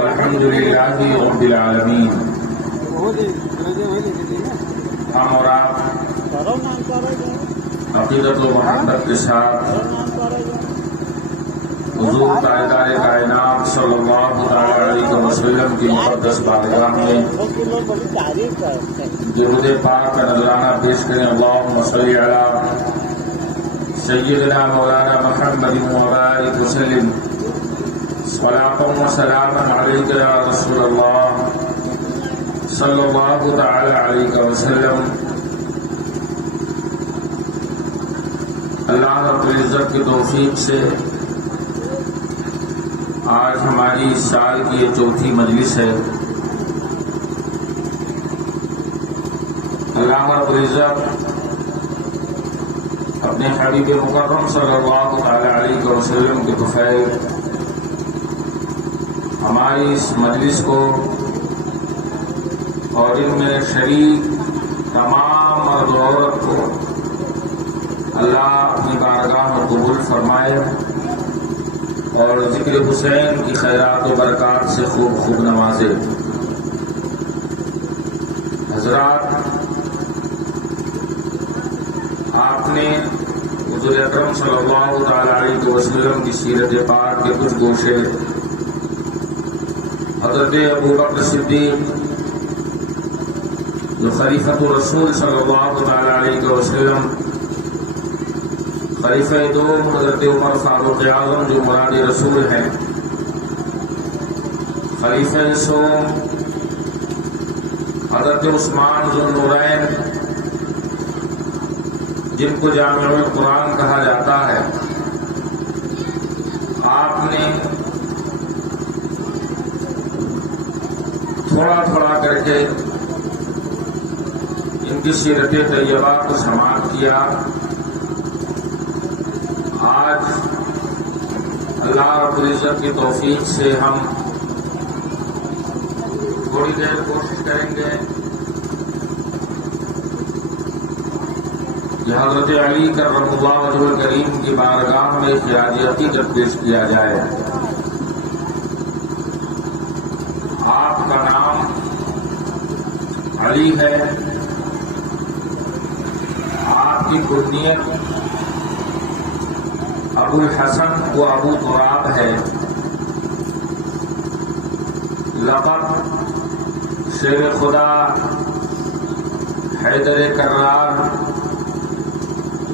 والحمد للہ رب العالمین۔ ہم اور آپ عقیدت و محبت کے ساتھ حضور تاجدار کائنات صلی اللہ تعالی علیہ وسلم کی مقدس بارگاہ میں درود پاک کا نذرانہ پیش کریں۔ اللہم صلی علی سیدنا مولانا محمد مبارک وسلم صلاۃ و سلام علیک یا رسول اللہ صلی اللہ تعالی علیہ وسلم۔ اللہ رب العزت کی توفیق سے آج ہماری اس سال کی یہ چوتھی مجلس ہے۔ اللہ رب العزت اپنے حبیب مکرم صلی اللہ تعالی علیہ وسلم کے بخیر ہماری اس مجلس کو اور ان میں شریک تمام مرد و عورت کو اللہ اپنی بارگاہ میں قبول فرمائے اور ذکر حسین کی خیرات و برکات سے خوب خوب نوازے۔ حضرات، آپ نے حضور اکرم صلی اللہ تعالی علیہ وسلم کی سیرت پاک کے کچھ گوشے حضرت ابو بکر صدیق جو خلیفۃ الرسول صلی اللہ تعالی علیہ وسلم، خلیفہ دوم حضرت عمر فاروق اعظم جو مراد رسول ہیں، خلیفہ سوم حضرت عثمان ذو النورین جن کو جامع القرآن کہا جاتا ہے، آپ نے تھوڑا تھوڑا کر کے ان کی سیرت طیبہ کو سماعت کیا۔ آج اللہ رب العزت کی توفیق سے ہم تھوڑی دیر کوشش کریں گے کہ حضرت علی کرم اللہ وجہ الکریم کی بارگاہ میں خراج عقیدت پیش کیا جائے۔ آپ کا نام علی ہے، آپ کی کنیت ابو الحسن و ابو تراب ہے، لقب شیر خدا حیدر کرار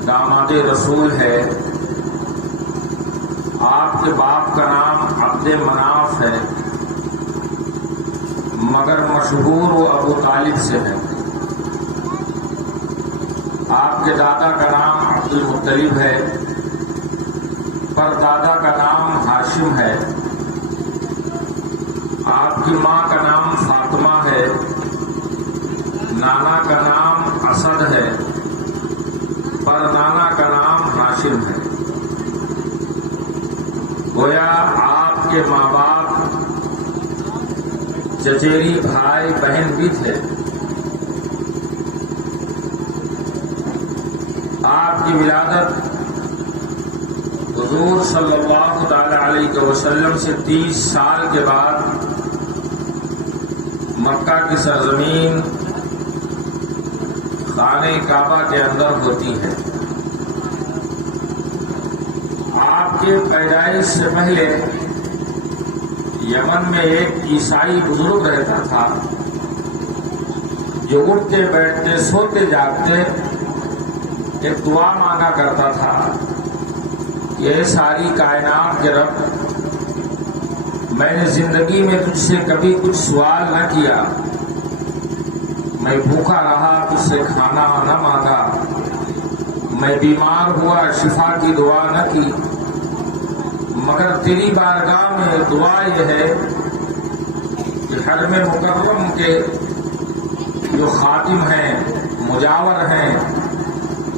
داماد رسول ہے۔ آپ کے باپ کا نام عبد مناف ہے مگر مشہور وہ ابو طالب سے ہے۔ آپ کے دادا کا نام عبد المطلب ہے، پر دادا کا نام ہاشم ہے۔ آپ کی ماں کا نام فاطمہ ہے، نانا کا نام اسد ہے، پر نانا کا نام ہاشم ہے۔ گویا آپ کے ماں باپ چچیری بھائی بہن بھی تھے۔ آپ کی ولادت حضور صلی اللہ تعالی علیہ وسلم سے 30 سال کے بعد مکہ کی سرزمین خانہ کعبہ کے اندر ہوتی ہے۔ آپ کے پیدائش سے پہلے یمن میں ایک عیسائی بزرگ رہتا تھا جو اٹھتے بیٹھتے سوتے جاگتے ایک دعا مانگا کرتا تھا کہ اے ساری کائنات کے رب، میں نے زندگی میں تجھ سے کبھی کچھ سوال نہ کیا، میں بھوکا رہا تجھ سے کھانا نہ مانگا، میں بیمار ہوا شفا کی دعا نہ کی، مگر تیری بارگاہ میں دعا یہ ہے کہ حرم مکرم کے جو خادم ہیں، مجاور ہیں،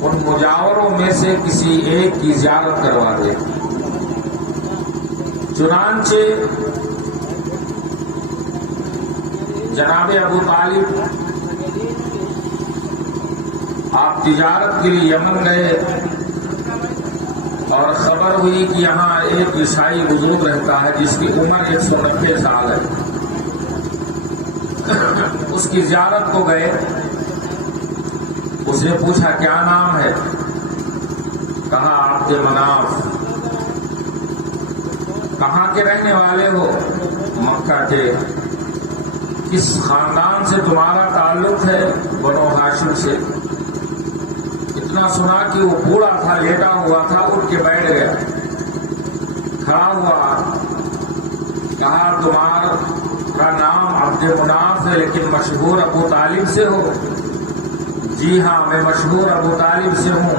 ان مجاوروں میں سے کسی ایک کی زیارت کروا دے۔ چنانچہ جناب ابو طالب آپ تجارت کے لیے یمن گئے اور خبر ہوئی کہ یہاں ایک عیسائی بزرگ رہتا ہے جس کی عمر 190 سال ہے. اس کی زیارت کو گئے. اس نے پوچھا کیا نام ہے؟ کہا عبد مناف. کہاں کے رہنے والے ہو؟ مکہ کے. کس خاندان سے تمہارا تعلق ہے؟ بنو ہاشم سے. اتنا سنا کہ وہ بوڑھا تھا, لیٹا ہوا تھا, اٹھ کے بیٹھ گیا. کھڑا ہوا, کہا تمہارا نام عبد مناف ہے لیکن مشہور ابو طالب سے ہو؟ جی ہاں, میں مشہور ابو طالب سے ہوں.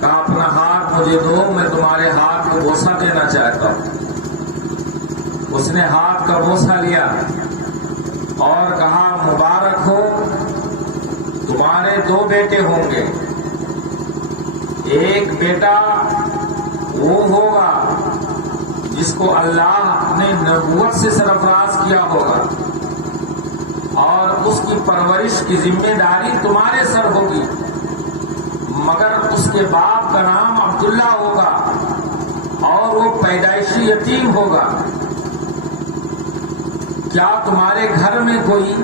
کہا اپنا ہاتھ مجھے دو, میں تمہارے ہاتھ کو بوسہ دینا چاہتا ہوں. اس نے ہاتھ کا بوسہ لیا اور کہا مبارک ہو, تمہارے 2 بیٹے ہوں گے. ایک بیٹا وہ ہوگا جس کو اللہ نے نبوت سے سرفراز کیا ہوگا اور اس کی پرورش کی ذمہ داری تمہارے سر ہوگی, مگر اس کے باپ کا نام عبداللہ ہوگا اور وہ پیدائشی یتیم ہوگا. کیا تمہارے گھر میں کوئی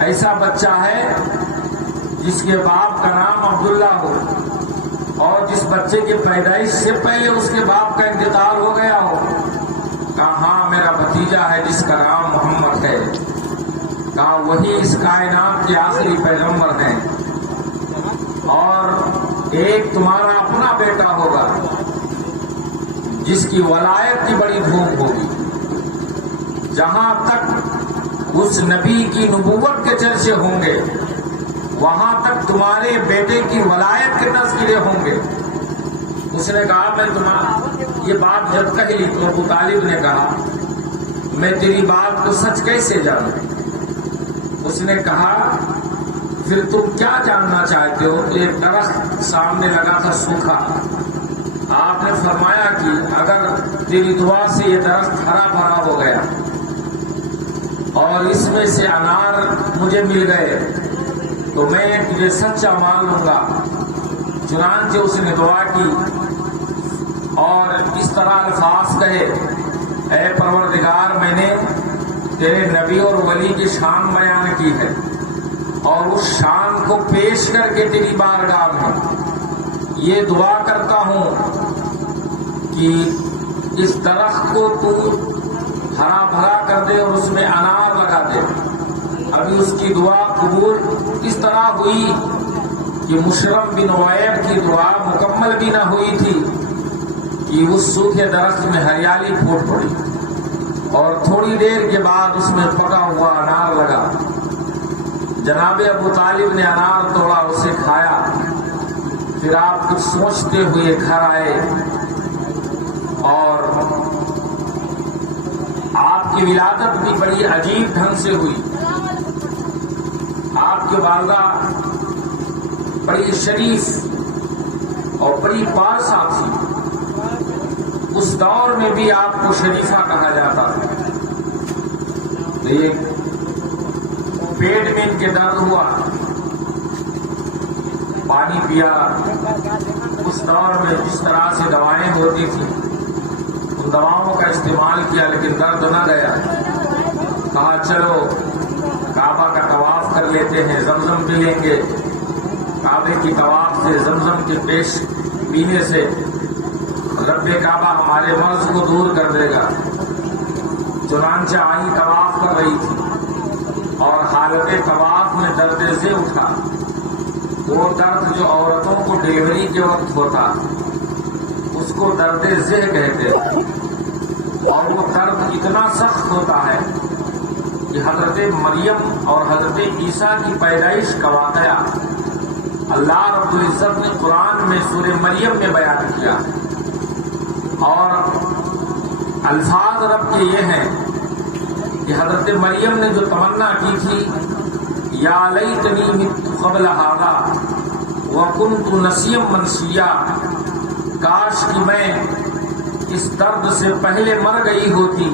ایسا بچہ ہے جس کے باپ کا نام عبداللہ ہو اور جس بچے کی پیدائش سے پہلے اس کے باپ کا انتقال ہو گیا ہو؟ کہا ہاں, میرا بھتیجا ہے جس کا نام محمد ہے. کہا وہی اس کائنات کے آخری پیغمبر ہیں. اور ایک تمہارا اپنا بیٹا ہوگا جس کی ولایت کی بڑی دھوم ہوگی. جہاں تک اس نبی کی نبوت کے چرچے ہوں گے وہاں تک تمہارے بیٹے کی ولایت کے تذکرے ہوں گے. اس نے کہا میں تمہارا یہ بات جب کہی تو ابو طالب نے کہا میں تیری بات کو سچ کیسے جانوں؟ اس نے کہا پھر تم کیا جاننا چاہتے ہو؟ ایک درخت سامنے لگا تھا سوکھا. آپ نے فرمایا کہ اگر تیری دعا سے یہ درخت ہرا بھرا ہو گیا اور اس میں سے انار مجھے مل گئے تو میں تجھے سچا مان لوں گا. چنانچہ اس نے دعا کی اور اس طرح الفاظ کہے اے پروردگار, میں نے تیرے نبی اور ولی کی شان بیان کی ہے اور اس شان کو پیش کر کے تیری بارگاہ میں یہ دعا کرتا ہوں کہ اس درخت کو تو ہرا بھرا کر دے اور اس میں انار لگا دے. ابھی اس کی دعا قبول اس طرح ہوئی کہ مشرم بن وائب کی دعا مکمل بھی نہ ہوئی تھی کہ اس سوکھے درخت میں ہریالی پھوٹ پڑی اور تھوڑی دیر کے بعد اس میں پکا ہوا انار لگا. جناب ابو طالب نے انار توڑا, اسے کھایا. پھر آپ کچھ سوچتے ہوئے گھر آئے اور آپ کی ولادت بھی بڑی عجیب ڈھنگ سے ہوئی. آپ کی والدہ بڑی شریف اور بڑی پارسا تھی. اس دور میں بھی آپ کو شریفہ کہا جاتا تھا. پیٹ میں ان کے درد ہوا, پانی پیا. اس دور میں جس طرح سے دوائیں ہوتی تھیں ان دواؤں کا استعمال کیا لیکن درد نہ گیا. کہا چلو کعبہ کا طواف کر لیتے ہیں, زمزم پی لیں گے. کعبے کی طواف سے زمزم کے پیش پینے سے رب کعبہ ہمارے مرض کو دور کر دے گا. چنانچہ آئی طواف کر رہی تھی اور حالت طواف میں درد سے اٹھا. وہ درد جو عورتوں کو ڈلیوری کے وقت ہوتا اس کو درد زہ کہتے ہیں اور وہ درد اتنا سخت ہوتا ہے کہ حضرت مریم اور حضرت عیسیٰ کی پیدائش کا واقعہ اللہ رب العزت نے قرآن میں سورہ مریم میں بیان کیا اور الفاظ رب کے یہ ہیں کہ حضرت مریم نے جو تمنا کی تھی یا لیتنی مت قبل ھذا وکنت نسیا منسیا, کاش کہ میں اس درد سے پہلے مر گئی ہوتی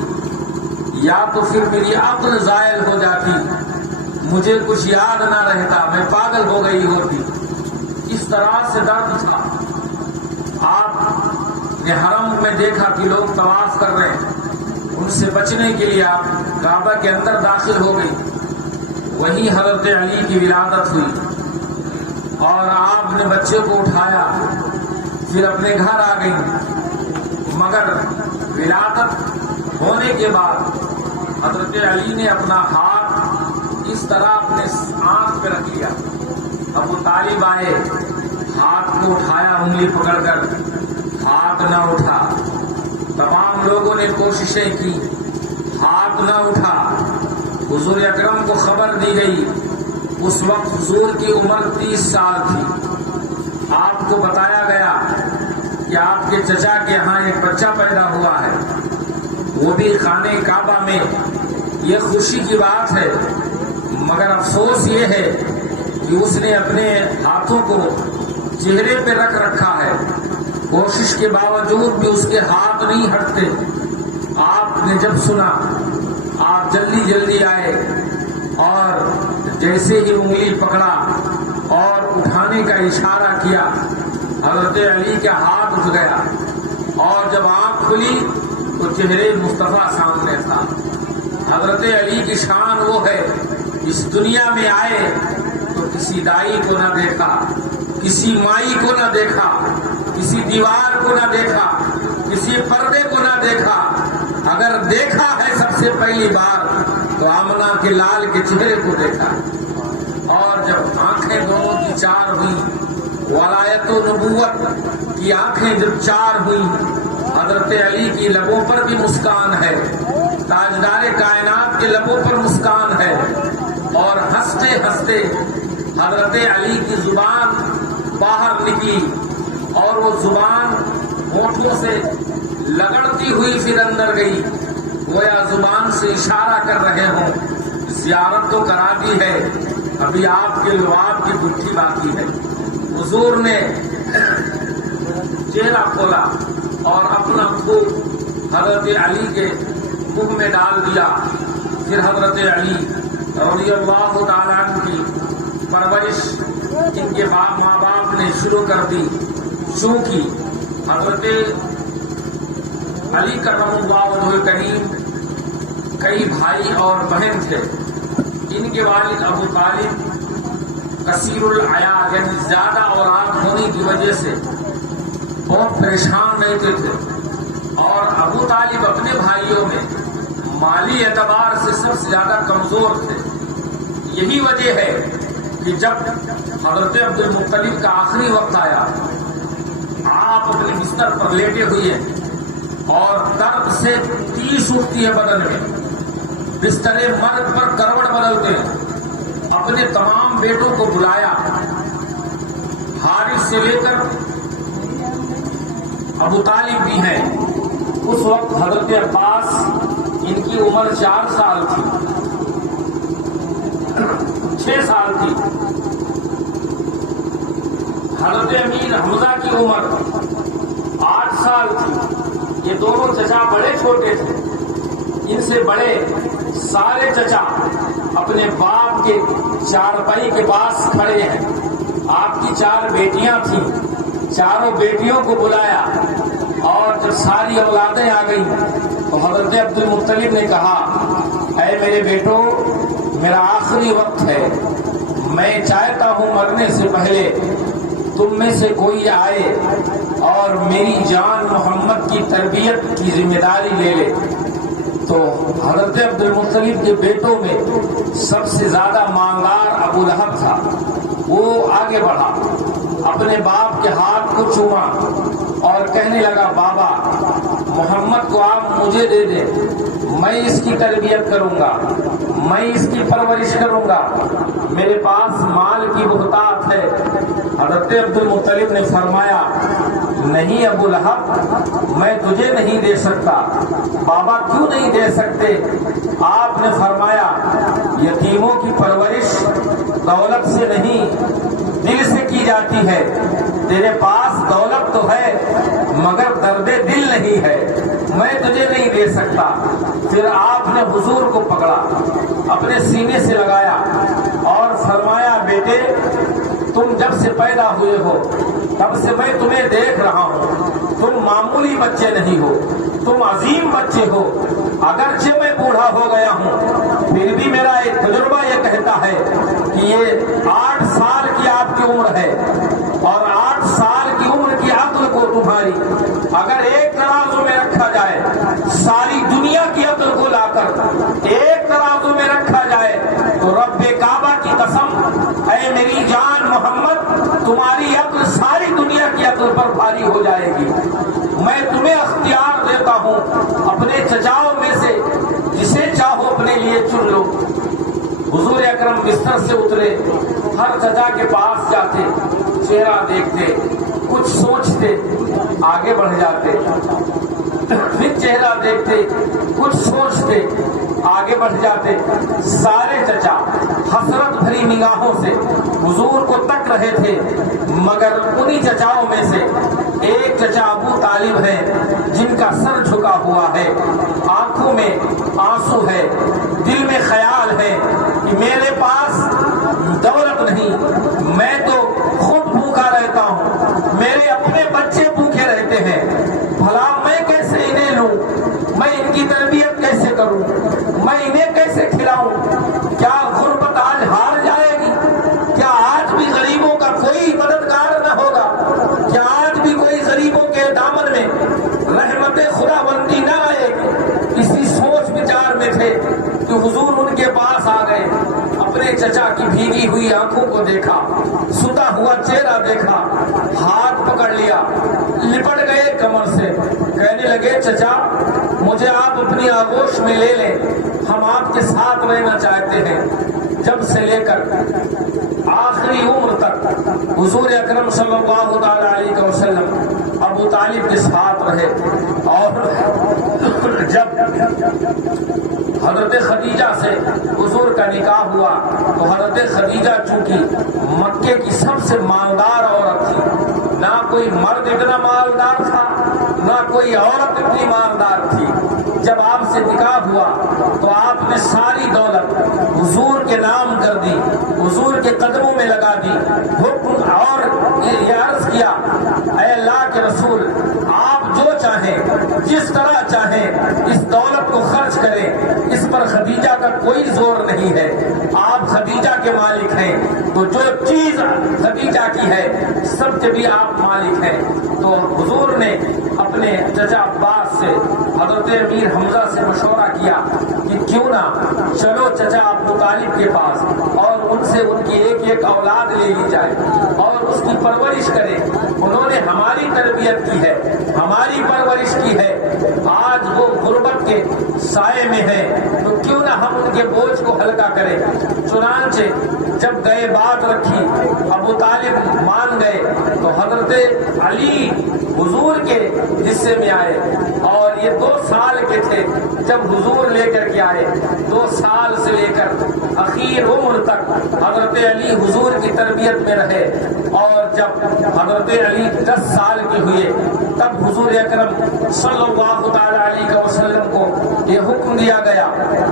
یا تو پھر میری عقل زائل ہو جاتی, مجھے کچھ یاد نہ رہتا, میں پاگل ہو گئی ہوتی. اس طرح سے درد تھا. آپ کہ حرم میں دیکھا کہ لوگ طواف کر رہے ہیں، ان سے بچنے کے لیے آپ کعبہ کے اندر داخل ہو گئی۔ وہی حضرت علی کی ولادت ہوئی اور آپ نے بچے کو اٹھایا، پھر اپنے گھر آ گئی۔ مگر ولادت ہونے کے بعد حضرت علی نے اپنا ہاتھ اس طرح اپنے آنکھ پہ رکھ لیا۔ ابو طالب آئے، ہاتھ کو اٹھایا، انگلی پکڑ کر، ہاتھ نہ اٹھا۔ تمام لوگوں نے کوششیں کی، ہاتھ نہ اٹھا۔ حضور اکرم کو خبر دی گئی، اس وقت حضور کی عمر 30 سال تھی۔ آپ کو بتایا گیا کہ آپ کے چچا کے ہاں ایک بچہ پیدا ہوا ہے، وہ بھی خانہ کعبہ میں۔ یہ خوشی کی بات ہے، مگر افسوس یہ ہے کہ اس نے اپنے ہاتھوں کو چہرے پہ رکھ رکھا ہے، کوشش کے باوجود بھی اس کے ہاتھ نہیں ہٹتے۔ آپ نے جب سنا، آپ جلدی جلدی آئے اور جیسے ہی انگلی پکڑا اور اٹھانے کا اشارہ کیا، حضرت علی کا ہاتھ اٹھ گیا اور جب آنکھ کھلی تو چہرے مصطفیٰ سامنے تھا۔ حضرت علی کی شان وہ ہے، اس دنیا میں آئے تو کسی دائی کو نہ دیکھا، کسی مائی کو نہ دیکھا، کسی دیوار کو نہ دیکھا، کسی پردے کو نہ دیکھا۔ اگر دیکھا ہے سب سے پہلی بار تو آمنہ کے لال کے چہرے کو دیکھا، اور جب آنکھیں دونوں کی چار ہوئی، ولایت و نبوت کی آنکھیں جب چار ہوئی، حضرت علی کی لبوں پر بھی مسکان ہے، تاجدار کائنات کے لبوں پر مسکان ہے، اور ہنستے ہنستے حضرت علی کی زبان باہر نکلی اور وہ زبان ہونٹوں سے لگڑتی ہوئی پھر اندر گئی، گویا زبان سے اشارہ کر رہے ہوں زیارت تو کرا دی ہے، ابھی آپ کے لعاب کی گٹھی باقی ہے۔ حضور نے چہرہ کھولا اور اپنا خون حضرت علی کے منہ میں ڈال دیا۔ پھر حضرت علی رضی اللہ تعالیٰ عنہ کی پرورش جن کے ماں باپ نے شروع کر دی، چونکہ حضرت علی کرم اللہ وجہہ کریم کئی بھائی اور بہن تھے۔ ان کے والد ابو طالب کثیر العیال یعنی زیادہ اولاد ہونے کی وجہ سے بہت پریشان رہتے تھے، اور ابو طالب اپنے بھائیوں میں مالی اعتبار سے سب سے زیادہ کمزور تھے۔ یہی وجہ ہے کہ جب حضرت عبد المطلب کا آخری وقت آیا، آپ اپنے بستر پر لیٹے ہوئے اور درد سے تیس اٹھتی ہے بدن میں، بستر مرگ پر کروڑ بدلتے ہیں، اپنے تمام بیٹوں کو بلایا، حارث سے لے کر ابو طالب بھی ہیں۔ اس وقت حضرت عباس ان کی عمر 4 سال تھی، 6 سال تھی۔ حضرت امیر حمزہ کی عمر 8 سال تھی۔ یہ دونوں چچا بڑے چھوٹے تھے، ان سے بڑے سارے چچا اپنے باپ کے چارپائی کے پاس کھڑے ہیں۔ آپ کی 4 بیٹیاں تھیں، چاروں بیٹیوں کو بلایا، اور جب ساری اولادیں آ گئی تو حضرت عبد المطلب نے کہا، اے میرے بیٹو، میرا آخری وقت ہے، میں چاہتا ہوں مرنے سے پہلے تم میں سے کوئی آئے اور میری جان محمد کی تربیت کی ذمہ داری لے لے۔ تو حضرت عبد المطلب کے بیٹوں میں سب سے زیادہ مالدار ابو لہب تھا۔ وہ آگے بڑھا، اپنے باپ کے ہاتھ کو چوما اور کہنے لگا، بابا محمد کو آپ مجھے دے دیں، میں اس کی تربیت کروں گا، میں اس کی پرورش کروں گا، میرے پاس مال کی بہتات ہے۔ حضرت عبد المطلب نے فرمایا، نہیں ابو لہب، میں تجھے نہیں دے سکتا۔ بابا کیوں نہیں دے سکتے؟ آپ نے فرمایا، یتیموں کی پرورش دولت سے نہیں دل سے کی جاتی ہے، تیرے پاس دولت تو ہے مگر درد دل نہیں ہے، میں تجھے نہیں دے سکتا۔ پھر آپ نے حضور کو پکڑا، اپنے سینے سے لگایا اور فرمایا، بیٹے تم جب سے پیدا ہوئے ہو تب سے میں تمہیں دیکھ رہا ہوں، تم معمولی بچے نہیں ہو، تم عظیم بچے ہو۔ اگرچہ میں بوڑھا ہو گیا ہوں پھر بھی میرا ایک تجربہ یہ کہتا ہے کہ یہ 8 سال کی آپ کی عمر ہے، اور 8 سال کی عمر کی عقل کو تمہاری اگر ایک ترازو میں رکھا جائے، ساری دنیا کی عقل کو لا کر ایک ترازو میں رکھا جائے، تو رب کعبہ کی قسم اے میری جان محمد، تمہاری عقل ساری دنیا کی عقل پر بھاری ہو جائے گی۔ میں تمہیں اختیار دیتا ہوں اپنے چچاؤں میں سے جسے چاہو اپنے لیے چن لو۔ حضور اکرم بستر سے اترے، ہر چچا کے پاس جاتے، چہرہ دیکھتے، کچھ سوچتے، آگے بڑھ جاتے، پھر چہرہ دیکھتے، کچھ سوچتے، آگے بڑھ جاتے۔ سارے چچا حسرت بھری نگاہوں سے حضور کو تک رہے تھے، مگر انہی چچاؤں میں سے ایک چچا ابو طالب ہے جن کا سر جھکا ہوا ہے، آنکھوں میں آنسو ہے، دل میں خیال ہے کہ میرے پاس دولت نہیں، میں تو خود بھوکا رہتا ہوں، میرے اپنے بچے بھوکے رہتے ہیں، بھلا میں کیسے انہیں لوں، میں ان کی تربیت کیسے کروں، میں انہیں کیسے کھلاؤں؟ کیا غربت آج ہار جائے گی؟ کیا آج بھی غریبوں کا کوئی مددگار نہ ہوگا؟ کیا آج بھی کوئی غریبوں کے دامن میں رحمت خدا بندی نہ آئے گی؟ اسی سوچ وچار میں تھے کہ حضور ان کے پاس آ گئے، اپنے چچا کی بھیگی ہوئی آنکھوں کو دیکھا، ستا ہوا چہرہ دیکھا، ہاتھ پکڑ لیا، لپٹ گئے کمر سے، کہنے لگے چچا مجھے آپ اپنی آغوش میں لے لیں، ہم آپ کے ساتھ رہنا چاہتے ہیں۔ جب سے لے کر آخری عمر تک حضور اکرم صلی اللہ تعالی علیہ وسلم ابو طالب کے ساتھ رہے، اور جب حضرت خدیجہ سے حضور کا نکاح ہوا تو حضرت خدیجہ چونکہ مکے کی سب سے مالدار عورت تھی، نہ کوئی مرد اتنا مالدار تھا نہ کوئی عورت اتنی مالدار تھی، جب آپ سے نکاح ہوا تو آپ نے ساری دولت حضور کے نام کر دی، حضور کے قدموں میں لگا دی، حکم اور یہ عرض کیا اے اللہ کے رسول آپ جو چاہیں جس طرح چاہیں اس دولت کو خرچ کریں، اس پر خدیجہ کا کوئی زور نہیں ہے، آپ خدیجہ کے مالک ہیں، تو جو چیز خدیجہ کی ہے سب کے بھی آپ مالک ہیں۔ تو حضور نے اپنے چچا عباس سے حضرت امیر حمزہ سے مشورہ کیا کہ کیوں نہ چلو چچا ابو طالب کے پاس اور ان سے ان کی ایک ایک اولاد لے لی جائے اور اس کی پرورش کرے، انہوں نے ہماری تربیت کی ہے، ہماری پرورش کی ہے، آج وہ غربت کے سائے میں ہیں تو کیوں نہ ہم ان کے بوجھ کو ہلکا کریں۔ چنانچہ جب گئے بات رکھی، ابو طالب مان گئے تو حضرت علی حضور کے حصے میں آئے، اور یہ 2 سال کے تھے جب حضور لے کر کے آئے، 2 سال سے لے کر اخیر عمر تک حضرت علی حضور کی تربیت میں رہے، اور جب حضرت علی 10 سال کے ہوئے تب حضور اکرم صلی اللہ تعالی علیہ وسلم کو یہ حکم دیا گیا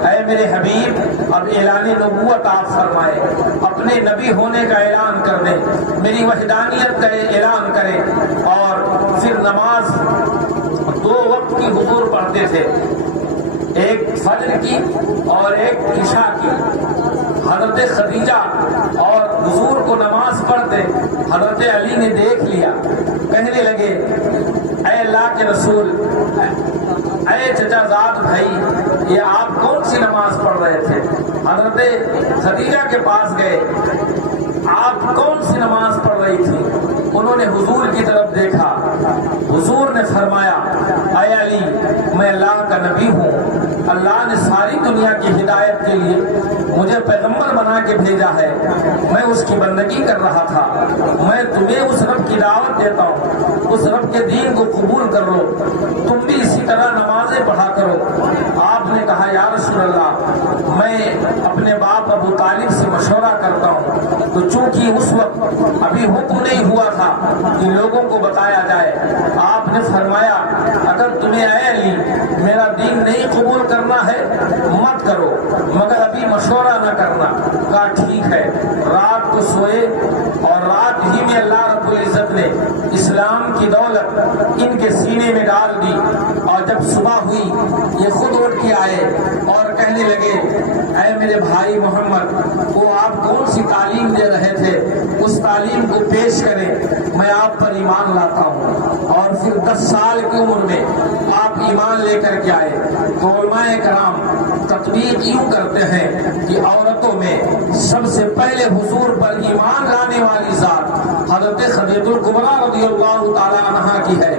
اے میرے حبیب اب اعلان نبوت آپ فرمائے، اپنے نبی ہونے کا اعلان کر دیں، میری وحدانیت کا اعلان کریں، اور پھر نماز 2 وقت کی حضور پڑھتے تھے، ایک فجر کی اور ایک عشاء کی۔ حضرت خدیجہ اور حضور کو نماز پڑھتے حضرت علی نے دیکھ لیا، کہنے لگے اے اللہ کے رسول، اے چچا زاد بھائی، یہ آپ کون سی نماز پڑھ رہے تھے؟ حضرت خدیجہ کے پاس گئے، آپ کون سی نماز پڑھ رہی تھی؟ انہوں نے حضور کی طرف دیکھا، حضور نے فرمایا اے علی میں اللہ کا نبی ہوں، اللہ نے ساری دنیا کی ہدایت کے لیے مجھے پیغمبر بنا کے بھیجا ہے، میں اس کی بندگی کر رہا تھا، میں تمہیں اس رب کی دعوت دیتا ہوں، اس رب کے دین کو قبول کر لو، تم بھی اسی طرح نمازیں پڑھا کرو۔ آپ نے کہا یا رسول اللہ میں اپنے باپ ابو طالب سے مشورہ کرتا ہوں، تو چونکہ اس وقت ابھی حکم نہیں ہوا تھا کہ لوگوں کو بتایا جائے، آپ نے فرمایا اگر تمہیں اے علی میرا دین نہیں قبول کرنا ہے مت کرو مگر ابھی مشورہ نہ کرنا۔ کہا ٹھیک ہے۔ رات کو سوئے اور رات ہی میں اللہ رب العزت نے اسلام کی دولت ان کے سینے میں ڈال دی، اور جب صبح ہوئی یہ خود اٹھ کے آئے اور کہنے لگے اے میرے بھائی محمد، وہ آپ کون سی تعلیم دے رہے تھے اس تعلیم کو پیش کریں، میں آپ پر ایمان لاتا ہوں۔ اور پھر 10 سال کی عمر میں آپ ایمان لے کر کے آئے۔ تو علماء کرام تطبیق یوں کرتے ہیں کہ عورتوں میں سب سے پہلے حضور پر ایمان لانے والی ذات حضرت خدیجہ الکبریٰ رضی اللہ تعالی عنہا کی ہے۔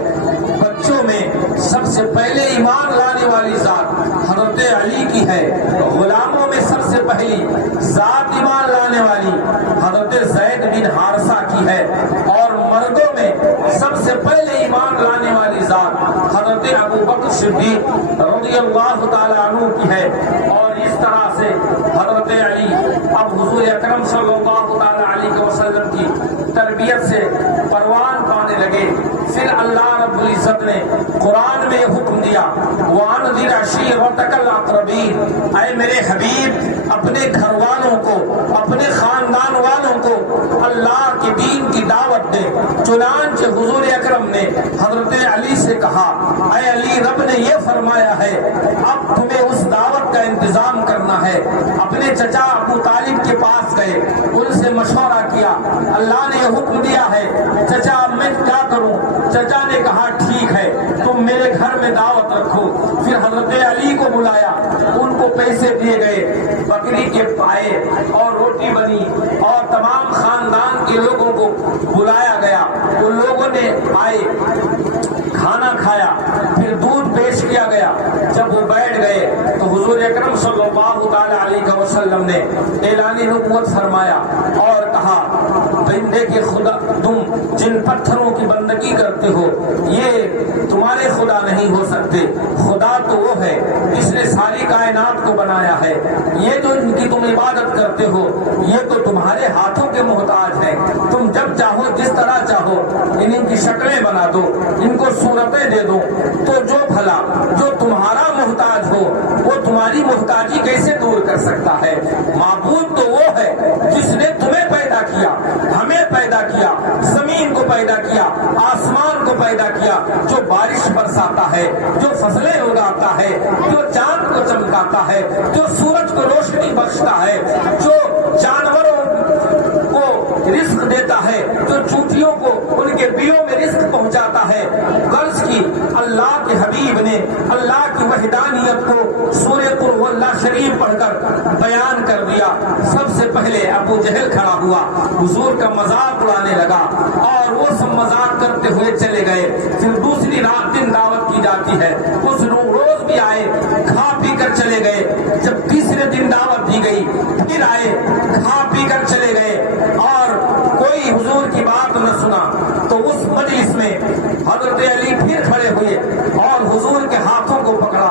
بچوں میں سب سے پہلے ایمان لانے والی ذات حضرت علی کی ہے۔ غلاموں میں سب سے پہلی ذات ایمان لانے والی حضرت زید بن حارثہ کی ہے، اور مردوں میں سب سے پہلے ایمان لانے والی ذات حضرت ابو بکر صدیق رضی اللہ تعالی عنہ کی ہے۔ اور اس طرح سے حضرت علی اب حضور اکرم صلی اللہ تعالی علیہ وسلم کی تربیت سے پروان پانے لگے۔ پھر اللہ رب العزت نے قرآن میں حکم دیا وَأَنذِرْ عَشِيرَتَكَ الْأَقْرَبِينَ، اے میرے حبیب اپنے گھر والوں کو، اپنے خاندان والوں کو اللہ کے دین کی دعوت دے۔ چنانچہ حضور اکرم نے حضرت علی سے کہا اے علی، رب نے یہ فرمایا ہے اب تمہیں اس دعوت کا انتظام کرنا ہے۔ اپنے چچا ابو طالب کے پاس گئے، ان سے مشورہ کیا، اللہ نے یہ حکم دیا ہے، چچا اب میں کیا کروں؟ چچا نے کہا ٹھیک ہے تم میرے گھر میں دعوت رکھو۔ پھر حضرت علی کو بلایا، ان کو پیسے دیے گئے، بکری کے پائے اور روٹی بنی، اور تمام خاندان کے لوگوں کو بلایا گیا۔ ان لوگوں نے آئے، کھانا کھایا، پھر دودھ پیش کیا گیا۔ جب وہ بیٹھ گئے تو حضور اکرم صلی اللہ تعالی علیہ وسلم نے اعلان نبوت فرمایا اور کہا بندے کے خدا، تم جن پتھروں کی بندگی کرتے ہو یہ تمہارے خدا نہیں ہو سکتے، خدا تو وہ ہے جس نے ساری کائنات کو بنایا ہے۔ یہ جو ان کی تم عبادت کرتے ہو یہ تو تمہارے ہاتھوں کے محتاج ہیں، تم جب چاہو جس طرح چاہو ان کی شکلیں بنا دو، ان کو صورتیں دے دو، تو جو بھلا جو تمہارا محتاج ہو وہ تمہاری محتاجی کیسے دور کر سکتا ہے؟ معبود تو وہ ہے جس نے تمہیں پیدا کیا، ہمیں پیدا کیا، زمین کو پیدا کیا، آسمان کو پیدا کیا، جو بارش برساتا ہے، جو فصلیں اگاتا ہے، جو چاند کو چمکاتا ہے، جو سورج کو روشنی بخشتا ہے، جو جانوروں کو رزق دیتا ہے، جو چونٹیوں کو ان کے بیوں میں رزق پہنچاتا ہے۔ غرض کی اللہ کے حبیب نے اللہ کی وحدانیت کو سورہ قل هو اللہ شریف پڑھ کر بیان کر دیا۔ سب سے پہلے ابو جہل کھڑا ہوا، حضور کا مذاق اڑانے لگا، اور وہ سب مذاق کرتے ہوئے چلے گئے۔ پھر دوسری رات دن دعوت کی جاتی ہے، اس روز بھی آئے، کھا پی کر چلے گئے۔ جب تیسرے دن دعوت دی گئی پھر آئے، کھا پی کر چلے گئے، اور کوئی حضور کی بات نہ سنا۔ تو اس مجلس میں حضرت علی پھر کھڑے ہوئے اور حضور کے ہاتھوں کو پکڑا،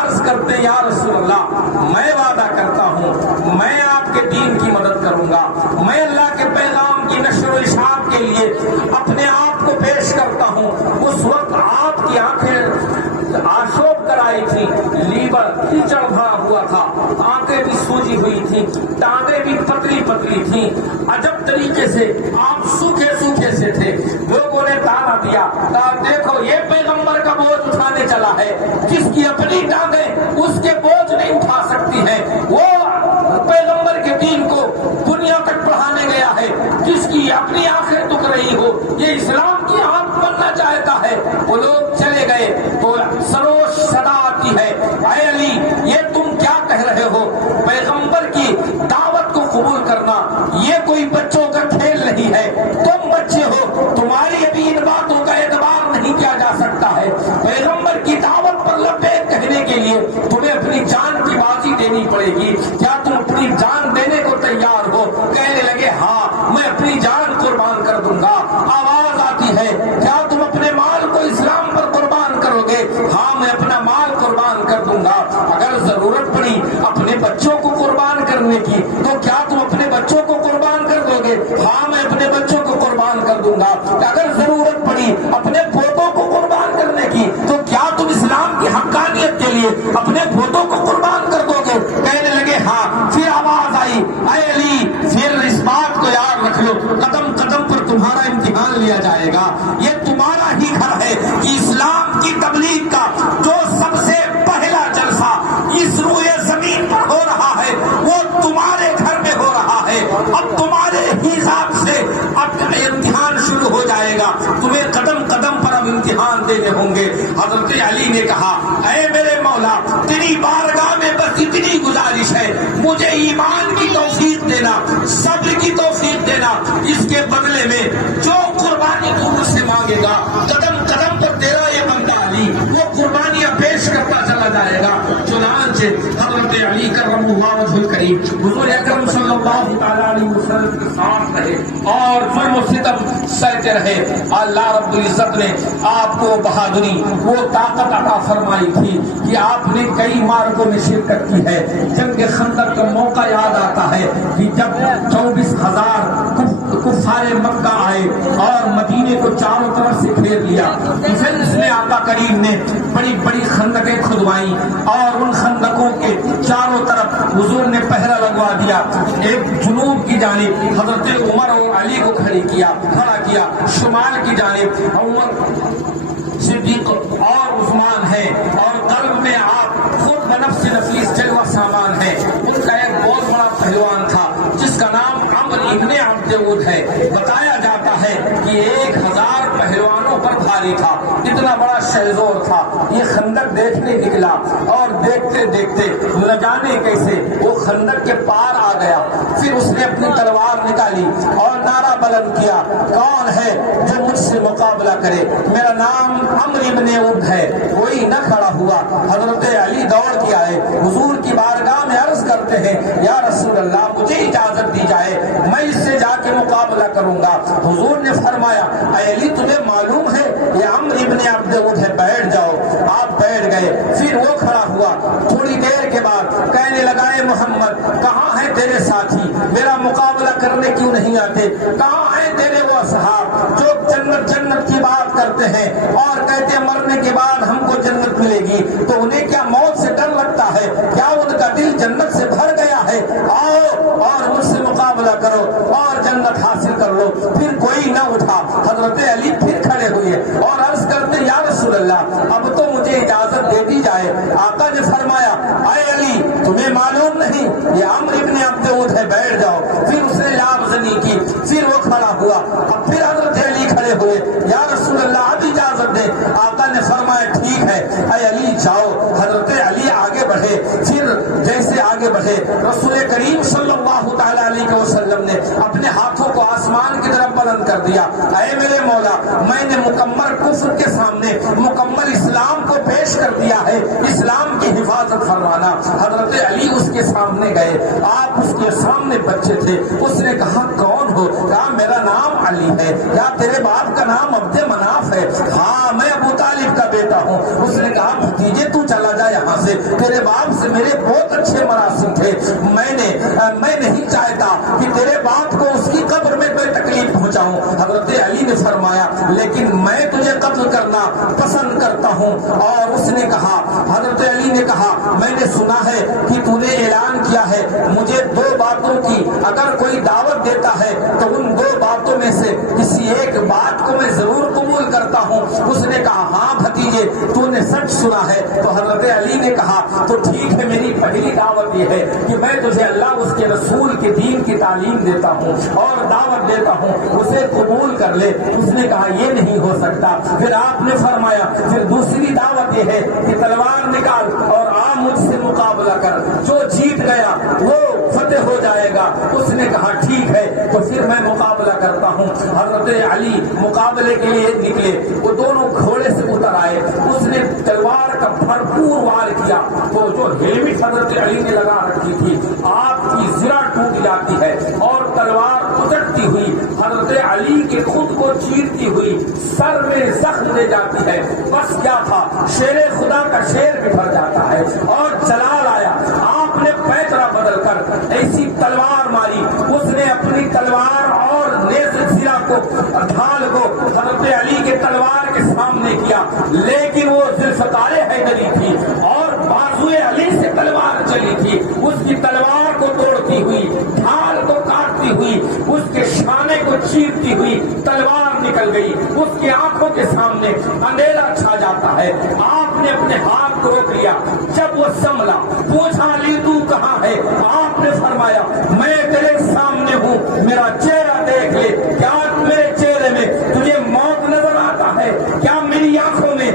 عرض کرتے یا رسول اللہ، میں وعدہ کرتا ہوں میں آپ کے دین کی مدد کروں گا، میں اللہ کے پیغام کی نشر و اشاعت کے لیے اپنے آپ کو پیش کرتا ہوں۔ اس وقت آپ کی آنکھیں آشوب کر آئی تھی، لیور کیچڑ بھرا ہوا تھا، آنکھیں بھی سوجی ہوئی تھی، ٹانگیں بھی پتلی پتلی تھی، عجب طریقے سے آپ سوکھے سوکھے سے تھے۔ لوگوں نے تانا دیا، کہا دیکھو یہ پیغمبر کا بوجھ اٹھانے چلا ہے، جس کی اپنی ٹانگیں اس کے بوجھ نہیں اٹھا سکتی ہیں، وہ پیغمبر کے دین کو دنیا تک پڑھانے گیا ہے، جس کی اپنی آنکھیں دکھ رہی ہو، یہ اسلام کی آنکھ بننا چاہتا ہے۔ وہ لوگ چلے گئے تو سروش صدا آتی ہے، اے علی یہ تم کیا کہہ رہے ہو؟ پیغمبر کی دعوت کو قبول کرنا یہ کوئی بچوں کا کھیل نہیں ہے، تم بچے ہو، تمہاری ابھی ان باتوں کا اعتبار نہیں کیا جا سکتا ہے۔ پیغمبر کی دعوت پر لبیک کہنے کے لیے تمہیں اپنی جان کی بازی دینی پڑے گی، کیا تم اپنی جان دینے کو تیار ہو؟ کہنے لگے ہاں میں اپنی جان قربان کر دوں گا۔ آواز آتی ہے کیا تم اپنے مال کو اسلام پر قربان کرو گے؟ ہاں میں اپنا مال قربان کر دوں گا۔ اگر ضرورت پڑی اپنے بچوں کو قربان کرنے کی تو کیا تم اپنے بچوں کو قربان کر دو گے؟ ہاں میں اپنے بچوں کو قربان کر دوں گا۔ اگر ضرورت پڑی اپنے پوتوں کو قربان کرنے کی تو کیا تم اسلام کی حقانیت کے لیے اپنے پوتوں کو قربان کر دو گے؟ دینے ہوں گے۔ حضرت علی نے کہا اے میرے مولا تیری بارگاہ میں بس اتنی گزارش ہے، مجھے ایمان کی توفیق دینا، صبر کی توفیق دینا، اس کے بدلے میں جو قربانی تو مجھ سے مانگے گا قدم قدم پر تیرا یہ بندہ علی وہ قربانیاں پیش کرتا چلا جائے گا۔ چنانچہ حضرت علی کرم اللہ وجہ کریم حضور اکرم صلی اللہ تعالی علیہ وسلم کے ساتھ رہے اور ظلم و ستم سہتے رہے۔ اللہ رب العزت نے آپ کو بہادری وہ طاقت عطا فرمائی تھی کہ آپ نے کئی مارکوں میں شرکت کی ہے۔ جنگ خندق کا موقع یاد آتا ہے کہ جب 24,000 کفار مکہ آئے اور مدینے کو چاروں طرف سے گھیر لیا، پھر اس میں آقا کریم نے بڑی بڑی خندقیں کھدوائی اور ان خندقوں کے چاروں طرف حضور نے پہرا لگوا دیا۔ ایک جنوب کی جانب حضرت عمر اور علی کو کھڑا کیا، شمال کی جانب عمر صدیق اور عثمان ہے، اور قلب میں آپ خود بنفس نفیس جلوہ سامان ہے۔ ان کا ایک بہت بڑا پہلوان تھا جس کا نام عمرو ابن عبد ود ہے۔ بتایا جاتا ہے کہ 1000 پہلوانوں پر بھاری تھا، اتنا بڑا شہزور تھا۔ یہ خندق دیکھنے نکلا اور دیکھتے دیکھتے نہ جانے کیسے وہ خندق کے پار آ گیا۔ پھر اس نے اپنی تلوار نکالی اور نعرہ بلند کیا، کون ہے جو مجھ سے مقابلہ کرے؟ میرا نام عمرو ابن عبد ہے۔ کوئی نہ کھڑا ہوا۔ حضرت علی دوڑ کے آئے، حضور کی بارگاہ میں عرض کرتے ہیں یا رسول اللہ مجھے اجازت دی جائے، میں اس سے جا کے مقابلہ کروں گا۔ حضور نے فرمایا اے علی تمہیں معلوم ہے یہ عمرو ابن عبد ود ہے، بیٹھ جاؤ۔ آپ بیٹھ گئے۔ پھر وہ کھڑا ہوا، تھوڑی دیر کے بعد کہنے لگا اے محمد کہاں ہے تیرے ساتھی، میرا مقابلہ کرنے کیوں نہیں آتے؟ کہاں ہیں تیرے وہ اصحاب جو جنت جنت کی بات کرتے ہیں اور کہتے ہیں مرنے کے بعد ہم کو جنت ملے گی؟ تو انہیں کیا موت سے ڈر لگتا ہے؟ کیا ان کا دل جنت سے بھر گیا ہے؟ آؤ اور مجھ سے مقابلہ کرو اور جنت حاصل کر لو۔ پھر کوئی نہ اٹھا۔ حضرت علی پھر کھڑے ہوئے اور عرض کرتے یا رسول اللہ اب تو مجھے اجازت دے دی جائے۔ آقا نے فرمایا اے علی تمہیں معلوم نہیں یہ عمرو ابن عبد ود ہے، بیٹھ جاؤ۔ پھر اس نے لامزنی کی، پھر وہ کھڑا ہوا، اب پھر حضرت علی کھڑے ہوئے، یا رسول اللہ اب اجازت دے۔ آقا نے فرمایا ٹھیک ہے اے علی جاؤ۔ حضرت علی آگے بڑھے، پھر جیسے آگے بڑھے رسول کریم صلی اللہ تعالی علیہ وسلم نے اپنے ہاتھوں کو آسمان کی طرف بلند کر دیا۔ اے میرے مولا میں نے مکمل کفر کے سامنے مکمل اسلام کو پیش کر دیا ہے، اسلام کی حفاظت فرمانا۔ حضرت علی اس کے سامنے گئے، آپ اس کے سامنے بچے تھے۔ اس نے کہا کون ہو؟ کہا میرا نام علی ہے۔ کیا تیرے باپ کا نام عبد مناف ہے؟ ہاں میں ابو طالب کا بیٹا ہوں۔ اس نے کہا بھتیجے تو چلا جا یہاں سے، تیرے باپ سے میرے بہت اچھے مراسم تھے، میں نہیں چاہتا کہ تیرے باپ کو اس کی قبر میں کوئی تکلیف پہنچاؤں۔ حضرت علی نے فرمایا لیکن میں تجھے قتل کرنا پسند کرتا ہوں۔ اور اس نے کہا حضرت علی نے کہا میں نے سنا ہے کہ تو نے اعلان کیا ہے مجھے 2 باتوں کی اگر کوئی دعوت دیتا ہے تو ان 2 باتوں میں سے کسی ایک بات کو میں ضرور قبول کرتا ہوں۔ اس نے کہا ہاں بھتیجے تو نے سچ سنا ہے۔ تو حضرت علی نے کہا تو ٹھیک ہے، میری پہلی دعوت یہ ہے کہ میں تجھے اللہ اس کے رسول کے دین کی تعلیم دیتا ہوں اور دعوت دیتا ہوں، اسے قبول کر لے۔ اس نے کہا یہ نہیں ہو سکتا۔ پھر آپ نے فرمایا پھر دوسری دعوت یہ ہے کہ تلوار نکال اور آ مجھ سے مقابلہ کر، جو جیت گیا وہ فتح ہو جائے گا۔ اس نے کہا ٹھیک ہے تو پھر میں مقابلہ کرتا ہوں۔ حضرت علی مقابلے کے لیے نکلے، وہ دونوں گھوڑے سے اتر آئے، اس نے تلوار کا بھرپور وار کیا تو جو ہیلمٹ حضرت علی نے لگا رکھی تھی آپ کی زرہ ٹوٹ جاتی ہے اور تلوار اچٹتی ہوئی حضرت علی کے خود کو چیرتی ہوئی سر میں زخم دے جاتی ہے۔ بس کیا تھا، شیر خدا کا شیر بکھر جاتا ہے اور جلال آیا۔ آپ نے پیترا بدل کر ایسی تلوار ماری، اس نے اپنی تلوار اور نیز زرہ کو ڈھال کو حضرت علی کے تلوار کے سامنے کیا، لیکن وہ ذوالفقار حیدری تھی اور بازوئے علی سے تلوار چلی تھی۔ اس کی تلوار کو توڑتی ہوئی، ڈھال کو کاٹتی ہوئی، اس کے شانے کو چیرتی ہوئی تلوار نکل گئی۔ اس کی آنکھوں کے سامنے اندھیرا چھا جاتا ہے۔ آپ نے اپنے ہاتھ کو روک لیا، جب وہ سنبھلا پوچھا علی تو کہاں ہے؟ آپ نے فرمایا میں تیرے سامنے ہوں، میرا چہرہ دیکھ لے۔ کیا میرے چہرے میں تجھے موت نظر آتا ہے؟ کیا میری آنکھوں میں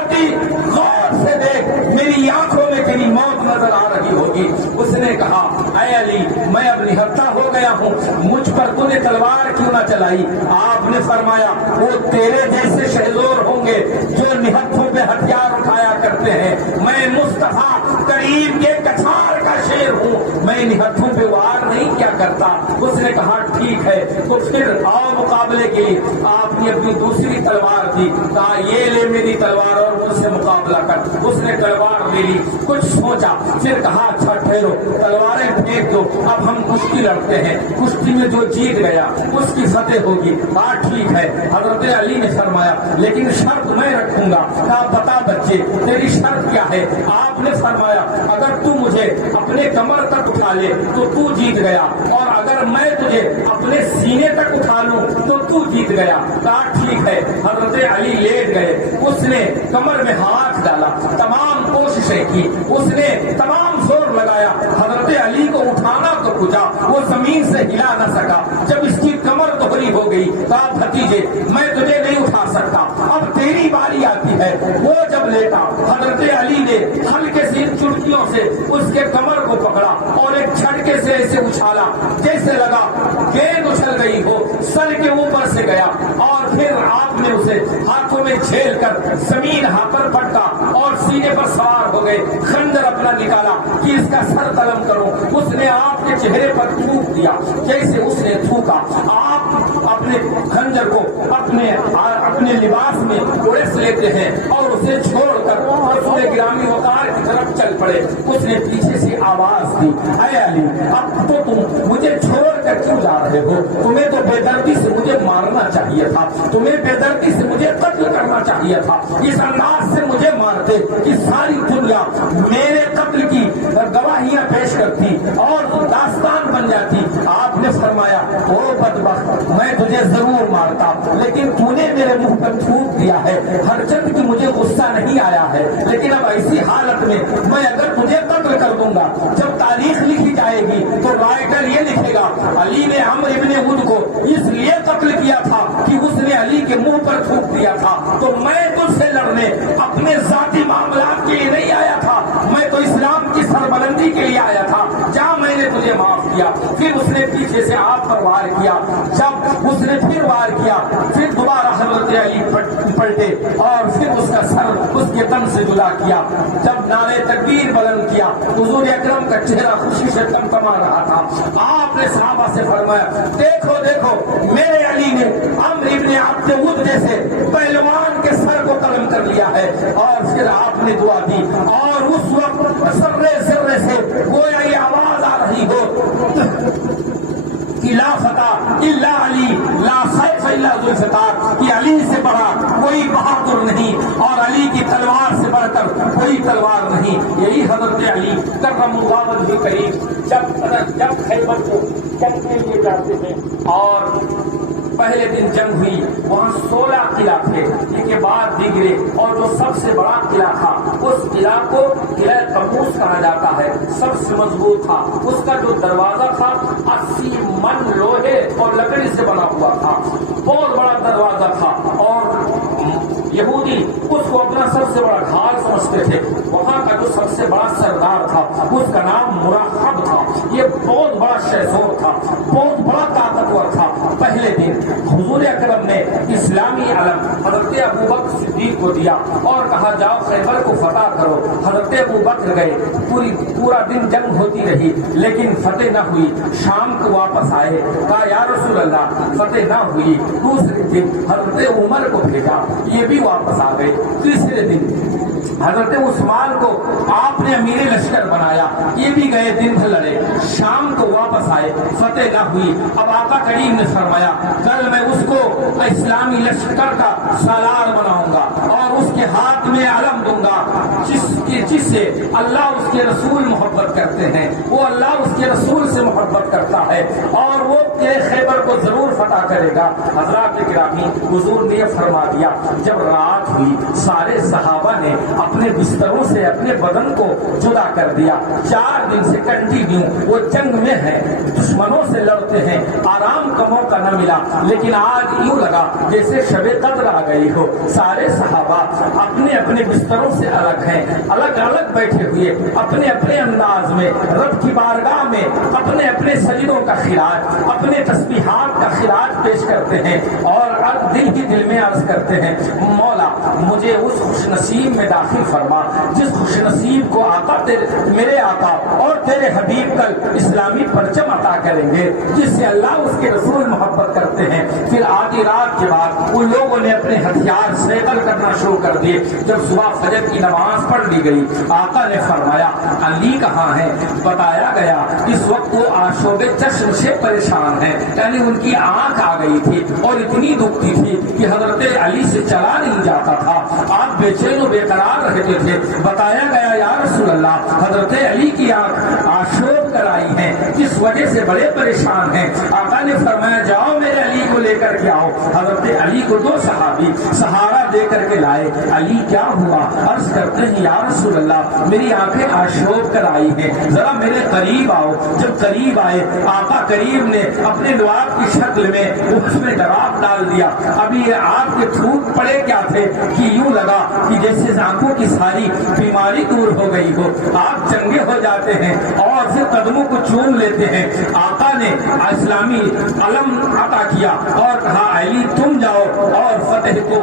عبدی غور سے دیکھ، میری آنکھوں میں تیری موت نظر آ رہی ہوگی۔ اس نے کہا اے علی میں اب نہتھا ہو گیا ہوں، مجھ پر تو نے تلوار کیوں نہ چلائی؟ آپ نے فرمایا وہ تیرے جیسے شہزور ہوں گے جو نہتھوں پہ ہتھیار اٹھایا کرتے ہیں، میں مصطفیٰ کریم کے کچھار کا شیر ہوں، میں نہتھوں پہ وار نہیں کیا کرتا۔ اس نے کہا ٹھیک ہے تو پھر آؤ مقابلے کے لیے۔ آپ نے اپنی دوسری تلوار دی، کہا یہ لے میری تلوار اور مجھ سے مقابلہ کر۔ اس نے تلوار لے لی، کچھ سوچا، پھر کہا اچھا ٹھہرو تلواریں پھینک دو، اب ہم کشتی لڑتے ہیں، کشتی میں جو جیت گیا اس کی فتح ہوگی۔ کہا ٹھیک ہے۔ حضرت علی نے فرمایا لیکن شرط میں رکھوں گا۔ کہا بتا بچے تیری شرط کیا ہے؟ آپ نے فرمایا اگر تو مجھے اپنے کمر تک اٹھا لے تو جیت گیا، اور اگر میں تجھے اپنے سینے تک اٹھا لوں تو جیت گیا۔ کہا ٹھیک ہے۔ حضرت علی لیٹ گئے، اس نے کمر میں ہاتھ ڈالا، تمام کوششیں کی، اس نے تمام زور لگایا، حضرت علی کو اٹھانا تو کچا، وہ زمین سے ہلا نہ سکا۔ جب اس کی کمر دوہری ہو گئی کہا بھتیجے میں تجھے نہیں اٹھا سکتا، اب تیری باری آتی ہے۔ وہ جب لیٹا حضرت علی نے ہلکے سی چڑکیوں سے اس کے کمر کو پکڑا اور ایک جھٹکے سے ایسے اچھالا جیسے لگا گیند اچھل گئی ہو، سر کے اوپر سے گیا، اور پھر آپ نے اسے ہاتھوں میں جھیل کر زمین پر پٹکا اور سینے پر سوار ہو گئے، خنجر اپنا نکالا کہ اس کا سر قلم کرو۔ اس نے آپ کے چہرے پر تھوک دیا، جیسے اس نے تھوکا آپ اپنے خنجر کو اپنے لباس میں اڑس لیتے ہیں اور اسے چھوڑ کر رسول گرامی وقار کی طرف چل پڑے۔ اس نے پیچھے سے آواز دی اے علی اب تو تم مجھے چھوڑ کر کیوں جا رہے ہو؟ تمہیں تو بے دردی سے مجھے مارنا چاہیے تھا، تمہیں بے دردی سے مجھے قتل کرنا چاہیے تھا، اس انداز سے مجھے مارتے کہ ساری دنیا میرے قتل کی گواہیاں پیش کرتی اور داستان بن جاتی۔ آپ نے فرمایا او بدبخت میں تجھے ضرور مارتا لیکن تو نے میرے منہ پر تھوک دیا ہے، ہرچند کہ مجھے غصہ نہیں آیا ہے، لیکن اب ایسی حالت میں اگر تجھے قتل کر دوں گا جب تاریخ لکھی جائے گی تو رائٹر یہ لکھے گا علی نے عمرو ابن ہود کو اس لیے قتل کیا تھا کہ اس نے علی کے منہ پر تھوک دیا تھا، تو میں تجھ سے لڑنے اپنے ذاتی معاملات کے لیے نہیں آیا تھا، میں تو اسلام کی سربلندی کے لیے آیا تھا، جہاں میں نے تجھے معاف کیا۔ پھر اس نے پیچھے سے آپ پر وار کیا، جب اس نے پھر وار کیا پھر دوبارہ حضرت علی پلٹے اور پھر اس کا سر اس کے تن سے جدا کیا۔ جب نعرے تکبیر بلند کیا حضور اکرم کا چہرہ خوشی سے ٹمٹما رہا تھا۔ آپ نے صحابہ سے فرمایا دیکھو دیکھو میرے علی نے عمرو ابن عبد ود جیسے پہلوان کے سر کو قلم کر لیا ہے۔ اور پھر آپ نے دعا دی اور اس وقت ذرے ذرے سے گویا یہ آواز آ رہی ہو کہ لا فتح الا علی لا سیف الا ذو الفقار، کہ علی سے بڑا کوئی بہادر نہیں اور علی کی تلوار سے بڑھ کر کوئی تلوار نہیں۔ یہی حضرت علی کرم اللہ وجہہ کریم جب خیبر کو جنگ کے لیے جاتے ہیں اور پہلے دن جنگ ہوئی، وہاں 16 قلعہ تھے، ان کے بعد دیگرے، اور جو سب سے بڑا قلعہ تھا اس قلعہ کو قلعہ قبوس کہا جاتا ہے، سب سے مضبوط تھا، اس کا جو دروازہ تھا 80 من لوہے اور لکڑی سے بنا ہوا تھا، بہت بڑا دروازہ تھا، اور یہودی اس کو اپنا سب سے بڑا ڈھال سمجھتے تھے۔ وہاں کا جو سب سے بڑا سردار تھا اس کا نام مرحب تھا، یہ بہت بڑا شہزور تھا، بہت بڑا طاقتور تھا۔ پہلے دن حضور اکرم نے اسلامی علم حضرت ابوبکر صدیق کو دیا اور کہا جاؤ خیبر کو فتح کرو۔ حضرت ابوبکر گئے، پورا دن جنگ ہوتی رہی لیکن فتح نہ ہوئی۔ شام کو واپس آئے، کہا یا رسول اللہ فتح نہ ہوئی۔ دوسرے دن حضرت عمر کو بھیجا، یہ بھی واپس آ گئے۔ تیسرے دن حضرت عثمان کو آپ نے امیر لشکر بنایا، یہ بھی گئے، دن بھر لڑے، شام کو واپس آئے، فتح نہ ہوئی۔ اب آقا کریم نے فرمایا کل میں اس کو اسلامی لشکر کا سالار بناؤں گا اور اس کے ہاتھ میں علم دوں گا، جس سے اللہ اس کے رسول محبت کرتے ہیں، وہ اللہ اس کے رسول سے محبت کرتا ہے اور وہ تیرے خیبر کو ضرور فتح کرے گا۔ حضرات گرامی، حضور نے فرما دیا جب رات ہوئی سارے صحابہ نے اپنے بستروں سے اپنے بدن کو جدا کر دیا۔ 4 دن سے کنٹینیو وہ جنگ میں ہے، دشمنوں سے لڑتے ہیں، آرام کا موقع نہ ملا، لیکن آج یوں لگا جیسے شب قدر آ گئی ہو۔ سارے صحابہ اپنے اپنے بستروں سے الگ ہیں، الگ الگ بیٹھے ہوئے اپنے اپنے انداز میں رب کی بارگاہ میں اپنے اپنے سجدوں کا خراج، اپنے تسبیحات کا خراج پیش کرتے ہیں اور دل ہی دل میں عرض کرتے ہیں مولا مجھے اس خوش نصیب میں داخل فرما جس خوش نصیب کو آقا میرے آقا اور تیرے حبیب کل اسلامی پرچم عطا کریں گے، جس سے اللہ اس کے رسول محبت کرتے ہیں۔ پھر آدھی رات کے بعد ان لوگوں نے اپنے ہتھیار سیکل کرنا شروع کر دیے۔ جب صبح فجر کی نماز پڑھ لی گئی، آقا نے فرمایا علی کہاں ہے؟ بتایا گیا اس وقت وہ آشوب چشم سے پریشان ہیں، یعنی ان کی آنکھ آ گئی تھی اور اتنی دکھتی تھی کہ حضرت علی سے چلا نہیں جاتا تھا، آپ بے چین و بے قرار رہتے تھے۔ بتایا گیا یا رسول اللہ حضرت علی کی آنکھ آشوب کرائی ہے، اس وجہ سے بڑے پریشان ہیں۔ آقا نے فرمایا جاؤ میرے علی کو لے کر کے آؤ۔ حضرت علی کو 2 صحابی سہارا دے کر کے لائے۔ علی کیا ہوا؟ عرض کرتے ہیں یا رسول اللہ میری آنکھیں آشوب کرائی ہیں، ذرا میرے قریب آؤ۔ جب قریب آئے آقا کریم نے اپنے لعاب کی شکل میں اس میں ڈراب ڈال دیا۔ ابھی یہ آپ کے پھوٹ پڑے کیا تھے کہ یوں لگا کہ جیسے آنکھوں کی ساری بیماری دور ہو گئی ہو۔ آپ چنگے ہو جاتے ہیں اور پھر قدموں کو چوم لیتے ہیں۔ آقا نے اسلامی علم عطا کیا اور کہا علی تم جاؤ اور فتح کو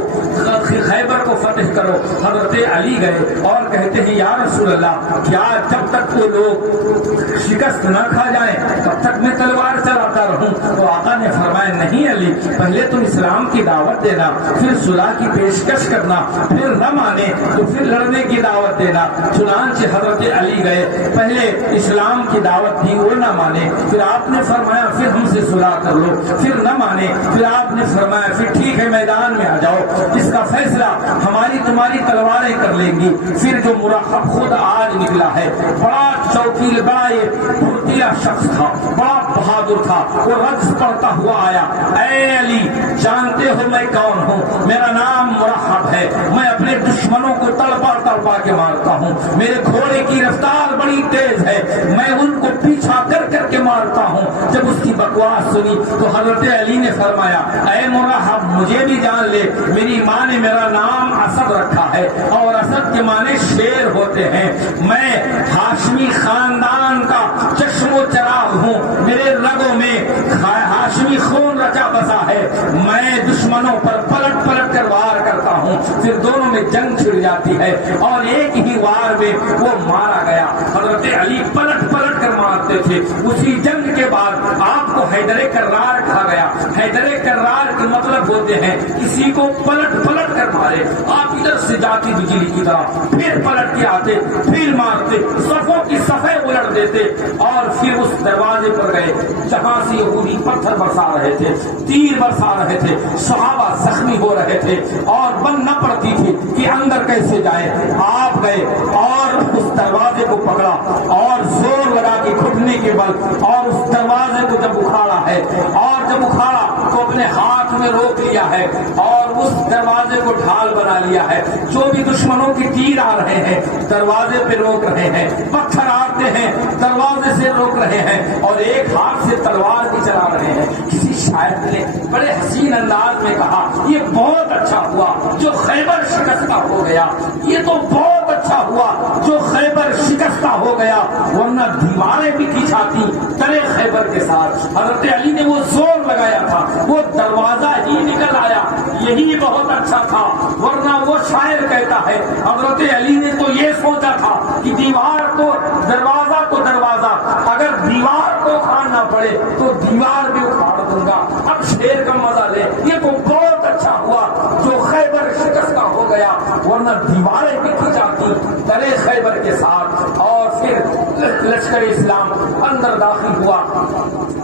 خیبر کو فتح کرو۔ حضرت علی گئے اور کہتے ہیں یا رسول اللہ کیا جب تک وہ لوگ شکست نہ کھا جائیں تب تک میں تلوار چلاتا رہوں؟ تو آقا نے فرمایا نہیں علی، پہلے تم اسلام کی دعوت دینا، پھر صلح کی پیشکش کرنا، پھر نہ مانے تو پھر لڑنے کی دعوت دینا۔ چنانچہ حضرت علی گئے، پہلے اسلام کی دعوت دی، وہ نہ مانے، پھر آپ نے فرمایا پھر ہم سے صلح کر لو، پھر نہ مانے، پھر آپ نے فرمایا پھر ٹھیک ہے میدان میں آ جاؤ، اس کا فیصلہ ہماری تمہاری تلواریں کر لیں گی۔ پھر جو مرحب خود آج نکلا ہے، بڑا چوکیل، بڑا یہ پھرتیلا شخص تھا، بڑا بہادر تھا، وہ رقص پڑتا ہوا آیا، اے علی جانتے ہو میں کون ہوں؟ میرا نام مرحب ہے، میں اپنے دشمنوں کو تڑپا تڑپا کے مارتا ہوں، میرے گھوڑے کی رفتار بڑی تیز ہے، میں ان کو پیچھا کر کر کے مارتا ہوں۔ جب اس کی بکواس سنی تو حضرت علی نے فرمایا اے مرحب مجھے بھی جان لے، میری ماں نے میرا نام اسد رکھا ہے اور اسد کے معنی شیر ہوتے ہیں، میں ہاشمی خاندان کا چشم و چراغ ہوں، میرے رگوں میں ہاشمی خون رچا بسا ہے، میں دشمنوں پر پلٹ پلٹ کر وار کرتا ہوں۔ پھر دونوں میں جنگ چھڑ جاتی ہے اور ایک ہی وار میں وہ مارا گیا۔ حضرت علی پلٹ پلٹ کر مارتے تھے۔ اسی جنگ کے بعد آپ کو حیدر کرار کہا گیا۔ حیدر کرار کے مطلب ہوتے ہیں کسی کو پلٹ پلٹ کر مارے، آپ ادھر سے جاتی بجلی کی طرح پھر پلٹ کے آتے، پھر مارتے، صفوں کی صفیں الٹ دیتے اور پھر اس دروازے پر گئے جہاں سے یہودی پتھر برسا رہے تھے، تیر برسا رہے تھے، صحابہ زخمی ہو رہے تھے اور بند نہ پڑتی تھی کہ اندر کیسے جائیں۔ آپ گئے اور اس دروازے کو پکڑا اور زور لگا کے گھٹنے کے بل اور اس دروازے کو جب اکھاڑا ہے اور جب اکھاڑا تو اپنے ہاتھ میں روک لیا ہے اور اس دروازے کو ڈھال بنا لیا ہے۔ جو بھی دشمنوں کی تیر آ رہے ہیں دروازے پہ روک رہے ہیں، پتھر آتے ہیں دروازے سے روک رہے ہیں اور ایک ہاتھ سے تلوار بھی چلا رہے ہیں۔ کسی شاعر نے بڑے حسین انداز میں کہا یہ بہت اچھا ہوا جو خیبر شکستہ ہو گیا، یہ تو بہت اچھا ہوا جو خیبر شکستہ ہو گیا، ورنہ دیواریں بھی کھینچاتی تلے خیبر کے ساتھ۔ حضرت علی نے وہ زور لگایا تھا، وہ دروازہ ہی نکل آیا، یہی بہت اچھا تھا، ورنہ وہ شاعر کہتا ہے حضرت علی نے تو یہ سوچا تھا کہ دیوار تو دروازہ تو دروازہ، اگر دیوار کو اکھاڑنا پڑے تو دیوار بھی اکھاڑ دوں گا، اب شیر کا مزہ لے، یہ تو بہت اچھا ہوا جو خیبر شکستہ ہو گیا، ورنہ دیواریں بھی کھینچاتی تلے خیبر کے ساتھ۔ اور پھر لشکر اسلام اندر داخل ہوا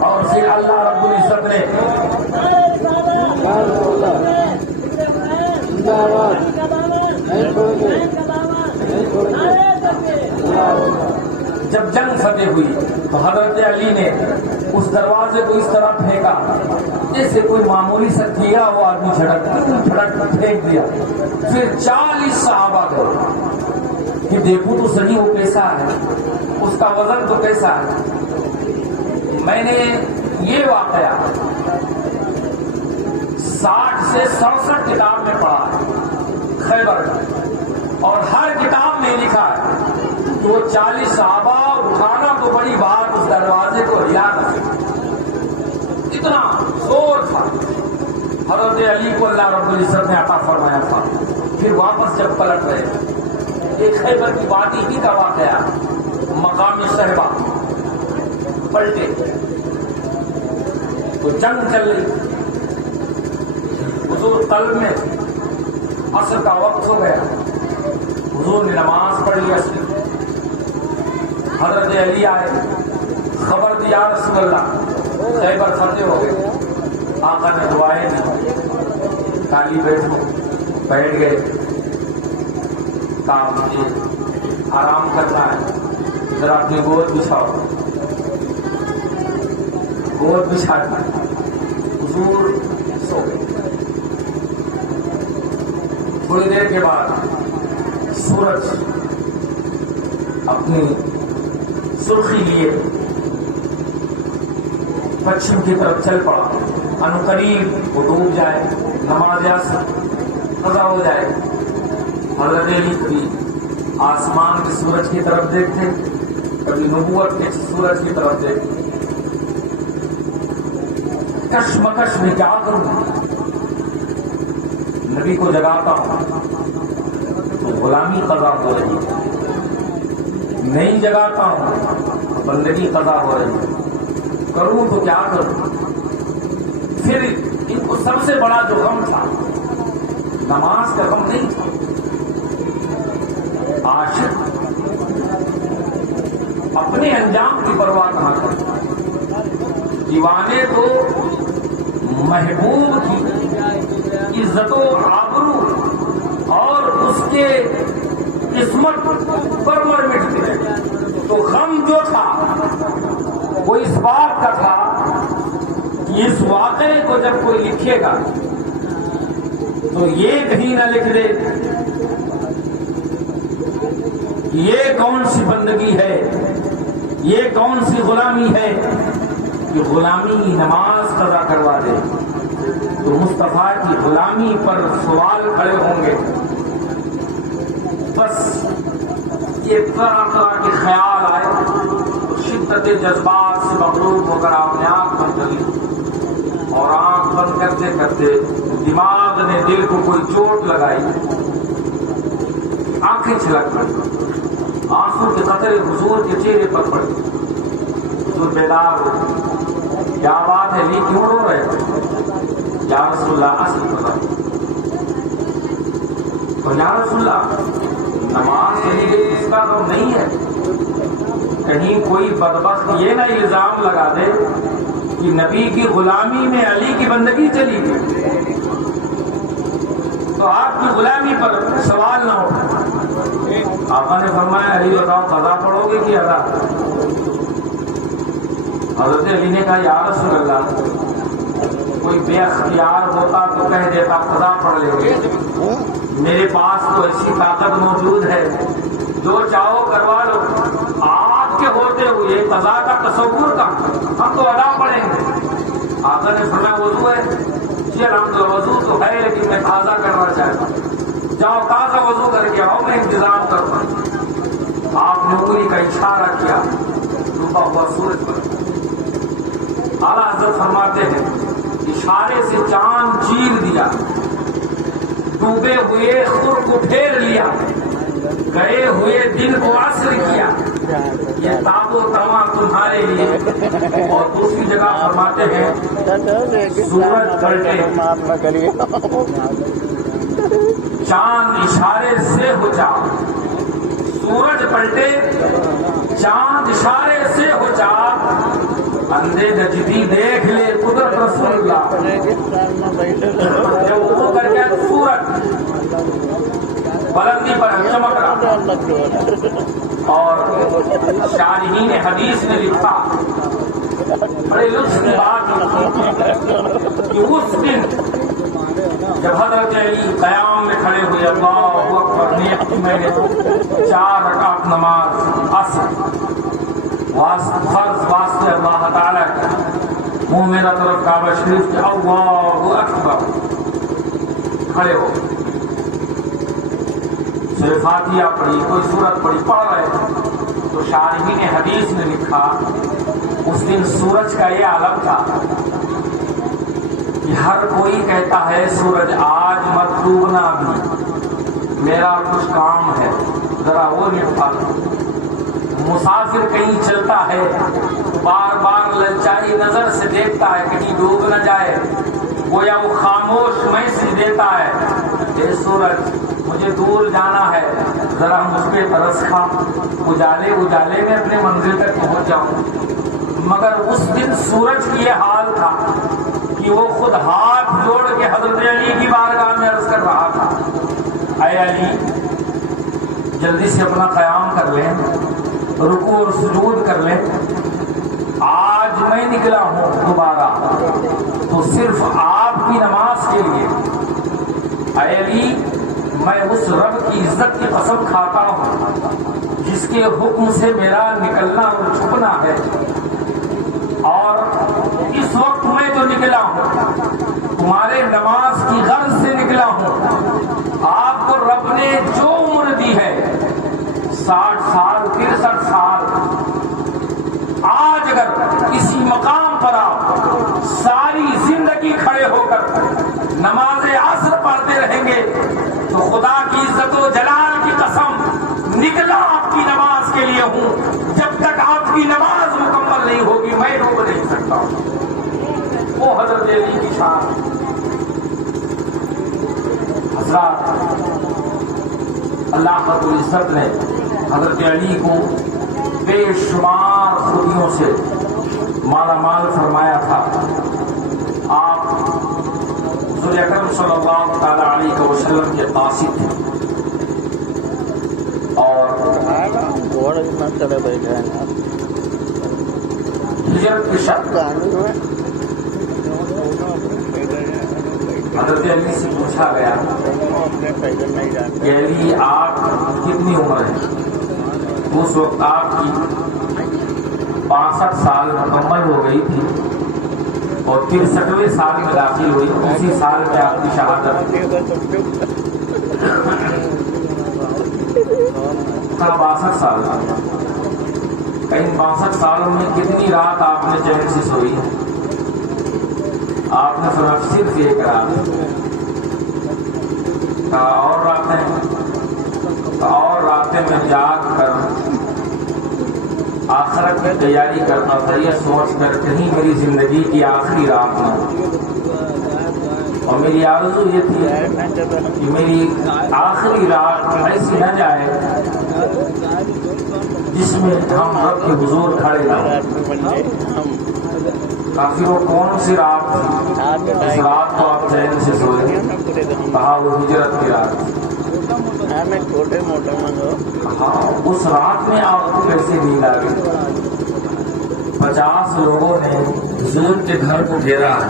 اور پھر اللہ رب العزت نے جب جنگ فتح ہوئی تو حضرت علی نے اس دروازے کو اس طرح پھینکا جیسے کوئی معمولی سا کیا وہ آدمی جھڑک پھینک دیا. پھر 40 صحابہ گئے کہ دیکھو تو صحیح وہ کیسا ہے, اس کا وزن تو کیسا ہے. میں نے یہ واقعہ 60 سے 67 کتاب میں پڑھا ہے خیبر کا, اور ہر کتاب میں لکھا ہے کہ وہ 40 صحابہ اٹھانا تو بڑی بات, اس دروازے کو ہلا نہ سکے, اتنا زور تھا. حضرت علی کو اللہ رب العزت نے عطا فرمایا تھا. پھر واپس جب پلٹ رہے ایک خیبر کی وادی ہی کا واقعہ, مقام صحبہ پلٹے تو جنگ چل رہی, حضور قلب میں عصر کا وقت ہو گیا, حضور نے نماز پڑھ لی عصر. حضرت علی آئے, خبر دی یا رسول اللہ خیبر فتح ہو گئے. آقا نے دعائیں دی, خالی بیٹھ گئے, کام کیے, آرام کرنا ہے, ذرا اپنی گود بچھاؤ. گود بچھا دی, حضور سو گئے. تھوڑی دیر کے بعد سورج اپنی سرخی لیے پچھم کی طرف چل پڑا. عنقریب وہ ڈوب جائے, نماز عصر قضا ہو جائے. حضرت علی کبھی آسمان کے سورج کی طرف دیکھتے, کبھی نبوت کے سورج کی طرف دیکھتے. کشمکش میں کیا کروں, نبی کو جگاتا ہوں تو غلامی قضا ہو رہی ہے, نہیں جگاتا ہوں بندگی قضا ہو رہی ہے, کروں تو کیا کروں. پھر ان کو سب سے بڑا جو غم تھا نماز کا غم نہیں تھا. عاشق اپنے انجام کی پرواہ کہاں کرتا, دیوانے تو محبوب کی عزت و آبرو اور اس کے قسمت پر مر مٹتے ہیں. تو غم جو تھا وہ اس بات کا تھا کہ اس واقعے کو جب کوئی لکھے گا تو یہ کہیں نہ لکھ دے یہ کون سی بندگی ہے, یہ کون سی غلامی ہے کہ غلامی نماز قضا کروا دے. تو مصطفیٰ کی غلامی پر سوال کھڑے ہوں گے. بس یہ طرح طرح کے خیال آئے تو شدت جذبات سے مغلوب ہو کر آپ نے آنکھ بند کری, اور آنکھ بند کرتے کرتے دماغ نے دل کو کوئی چوٹ لگائی, آنکھیں چھلک پڑی, آنسو کے قطرے حضور کے چہرے پر پڑے. حضور بیدار ہو, کیا بات ہے, لی کیوں رو رہے ہو؟ یا رسول اللہ اصل پتا, اور یا رسول اللہ نماز چلی گئی اس کا غم نہیں ہے, کہیں کوئی بدبخت یہ نہ الزام لگا دے کہ نبی کی غلامی میں علی کی بندگی چلی گئی, تو آپ کی غلامی پر سوال نہ اٹھا. آقا نے فرمایا علی بتاؤ قضا پڑھو گے کہ ادا؟ حضرت علی نے کہا یا رسول اللہ کوئی بے اختیار ہوتا تو کہہ دیتا قضا پڑھ لیں گے, میرے پاس تو ایسی طاقت موجود ہے جو چاہو کروا لو. آپ کے ہوتے ہوئے قضا کا تصور کا ہم تو ادا پڑھیں گے. آقا نے فرمایا وضو ہے؟ جی الحمدللہ وضو تو ہے لیکن میں تازہ کرنا چاہتا ہوں. جاؤ تازہ وضو کر کے آؤ, میں انتظام کرتا ہوں. آپ نے انگلی کا اشارہ کیا, ڈوبا ہوا سورج پر. اعلیٰ حضرت فرماتے ہیں اشارے سے چاند چیر دیا, ڈوبے ہوئے خور کو پھیر لیا, گئے ہوئے دن کو عصر کیا, یہ تاب و تواں تمہارے لیے. اور دوسری جگہ فرماتے ہیں سورج پلٹے چاند اشارے سے ہو جا, سورج پلٹے چاند اشارے سے ہو جا, اندھے نجدی دیکھ لے قدرت رسول اللہ. جب وہ کر گیا سورج بلندی پر چمک رہا, اور شارحین حدیث نے لکھا، بڑے لطف کی بات کہ اس دن جب حضرت علی قیام میں کھڑے ہوئے، اللہ اکبر، میں نے 4 رکعت نماز عصر فرض واسطے اللہ تعالیٰ کی، منہ میرا طرف کعبہ شریف کے، اللہ اکبر، کھڑے ہو سورہ فاتحہ پڑھی، کوئی سورت پڑھی، پڑھ رہے تھے تو شارحین حدیث نے لکھا اس دن سورج کا یہ عالم تھا کہ ہر کوئی کہتا ہے سورج آج مت ڈوبنا، بھی میرا کچھ کام ہے ذرا وہ نپٹا لو۔ مسافر کہیں چلتا ہے بار بار للچائی نظر سے دیکھتا ہے کہیں ڈوب نہ جائے، گویا وہ خاموش میسج دیتا ہے، اے سورج مجھے دور جانا ہے، ذرا مجھ پہ ترس کھا، اجالے اجالے میں اپنے منزل تک پہنچ جاؤں۔ مگر اس دن سورج کی یہ حال تھا کہ وہ خود ہاتھ جوڑ کے حضرت علی کی بارگاہ میں عرض کر رہا تھا، اے علی جلدی سے اپنا قیام کر لیں، رکوع اور سجود کر لیں، آج میں نکلا ہوں دوبارہ تو صرف آپ کی نماز کے لیے۔ اے علی میں اس رب کی عزت کی قسم کھاتا ہوں جس کے حکم سے میرا نکلنا اور چھپنا ہے، اور اس وقت میں جو نکلا ہوں تمہارے نماز کی غرض سے نکلا ہوں۔ آپ کو رب نے جو عمر دی ہے 60 سال 63 سال، آج اگر کسی مقام پر آپ ساری زندگی کھڑے ہو کر نماز عصر پڑھتے رہیں گے تو خدا کی عزت و جلال کی قسم نکلا آپ کی نماز کے لیے ہوں، جب تک آپ کی نماز مکمل نہیں ہوگی میں ڈوب نہیں سکتا ہوں۔ وہ حضرت علی کی شان۔ حضرات اللہ رب العزت نے حضرت علی کو بے شمار خوبیوں سے مالا مال فرمایا تھا۔ آپ حضور اکرم صلی اللہ تعالی علیہ وسلم کے قاصد تھے، اور ہجرت کے شب حضرت علی سے پوچھا گیا کہ علی آپ کتنی عمر ہے؟ اس وقت آپ کی 62 سال مکمل ہو گئی تھی اور 63ویں سال میں داخل ہوئی، اسی سال میں آپ کی شہادت 62 سال کا۔ کہیں 62 سالوں میں کتنی رات آپ نے چین سے سوئی؟ آپ نے فرمایا صرف 1 رات۔ اور راتیں میں جاگ کر آخرت کی تیاری کرتا تھا، یہ سوچ کر کہیں میری زندگی کی آخری رات نہ ہو، اور میری آرزو یہ تھی کہ میری آخری رات ایسی نہ جائے جس میں ہم رب کے حضور کھڑے نہ ہوں۔ کافی وہ کون سی رات تھی اس رات کو آپ چین سے سوئے؟ کہا وہ ہجرت کی رات۔ ہاں، اس رات میں آپ کو کیسے نیند آ گئی؟ 50 لوگوں نے حضور کے گھر کو گھیرا ہے،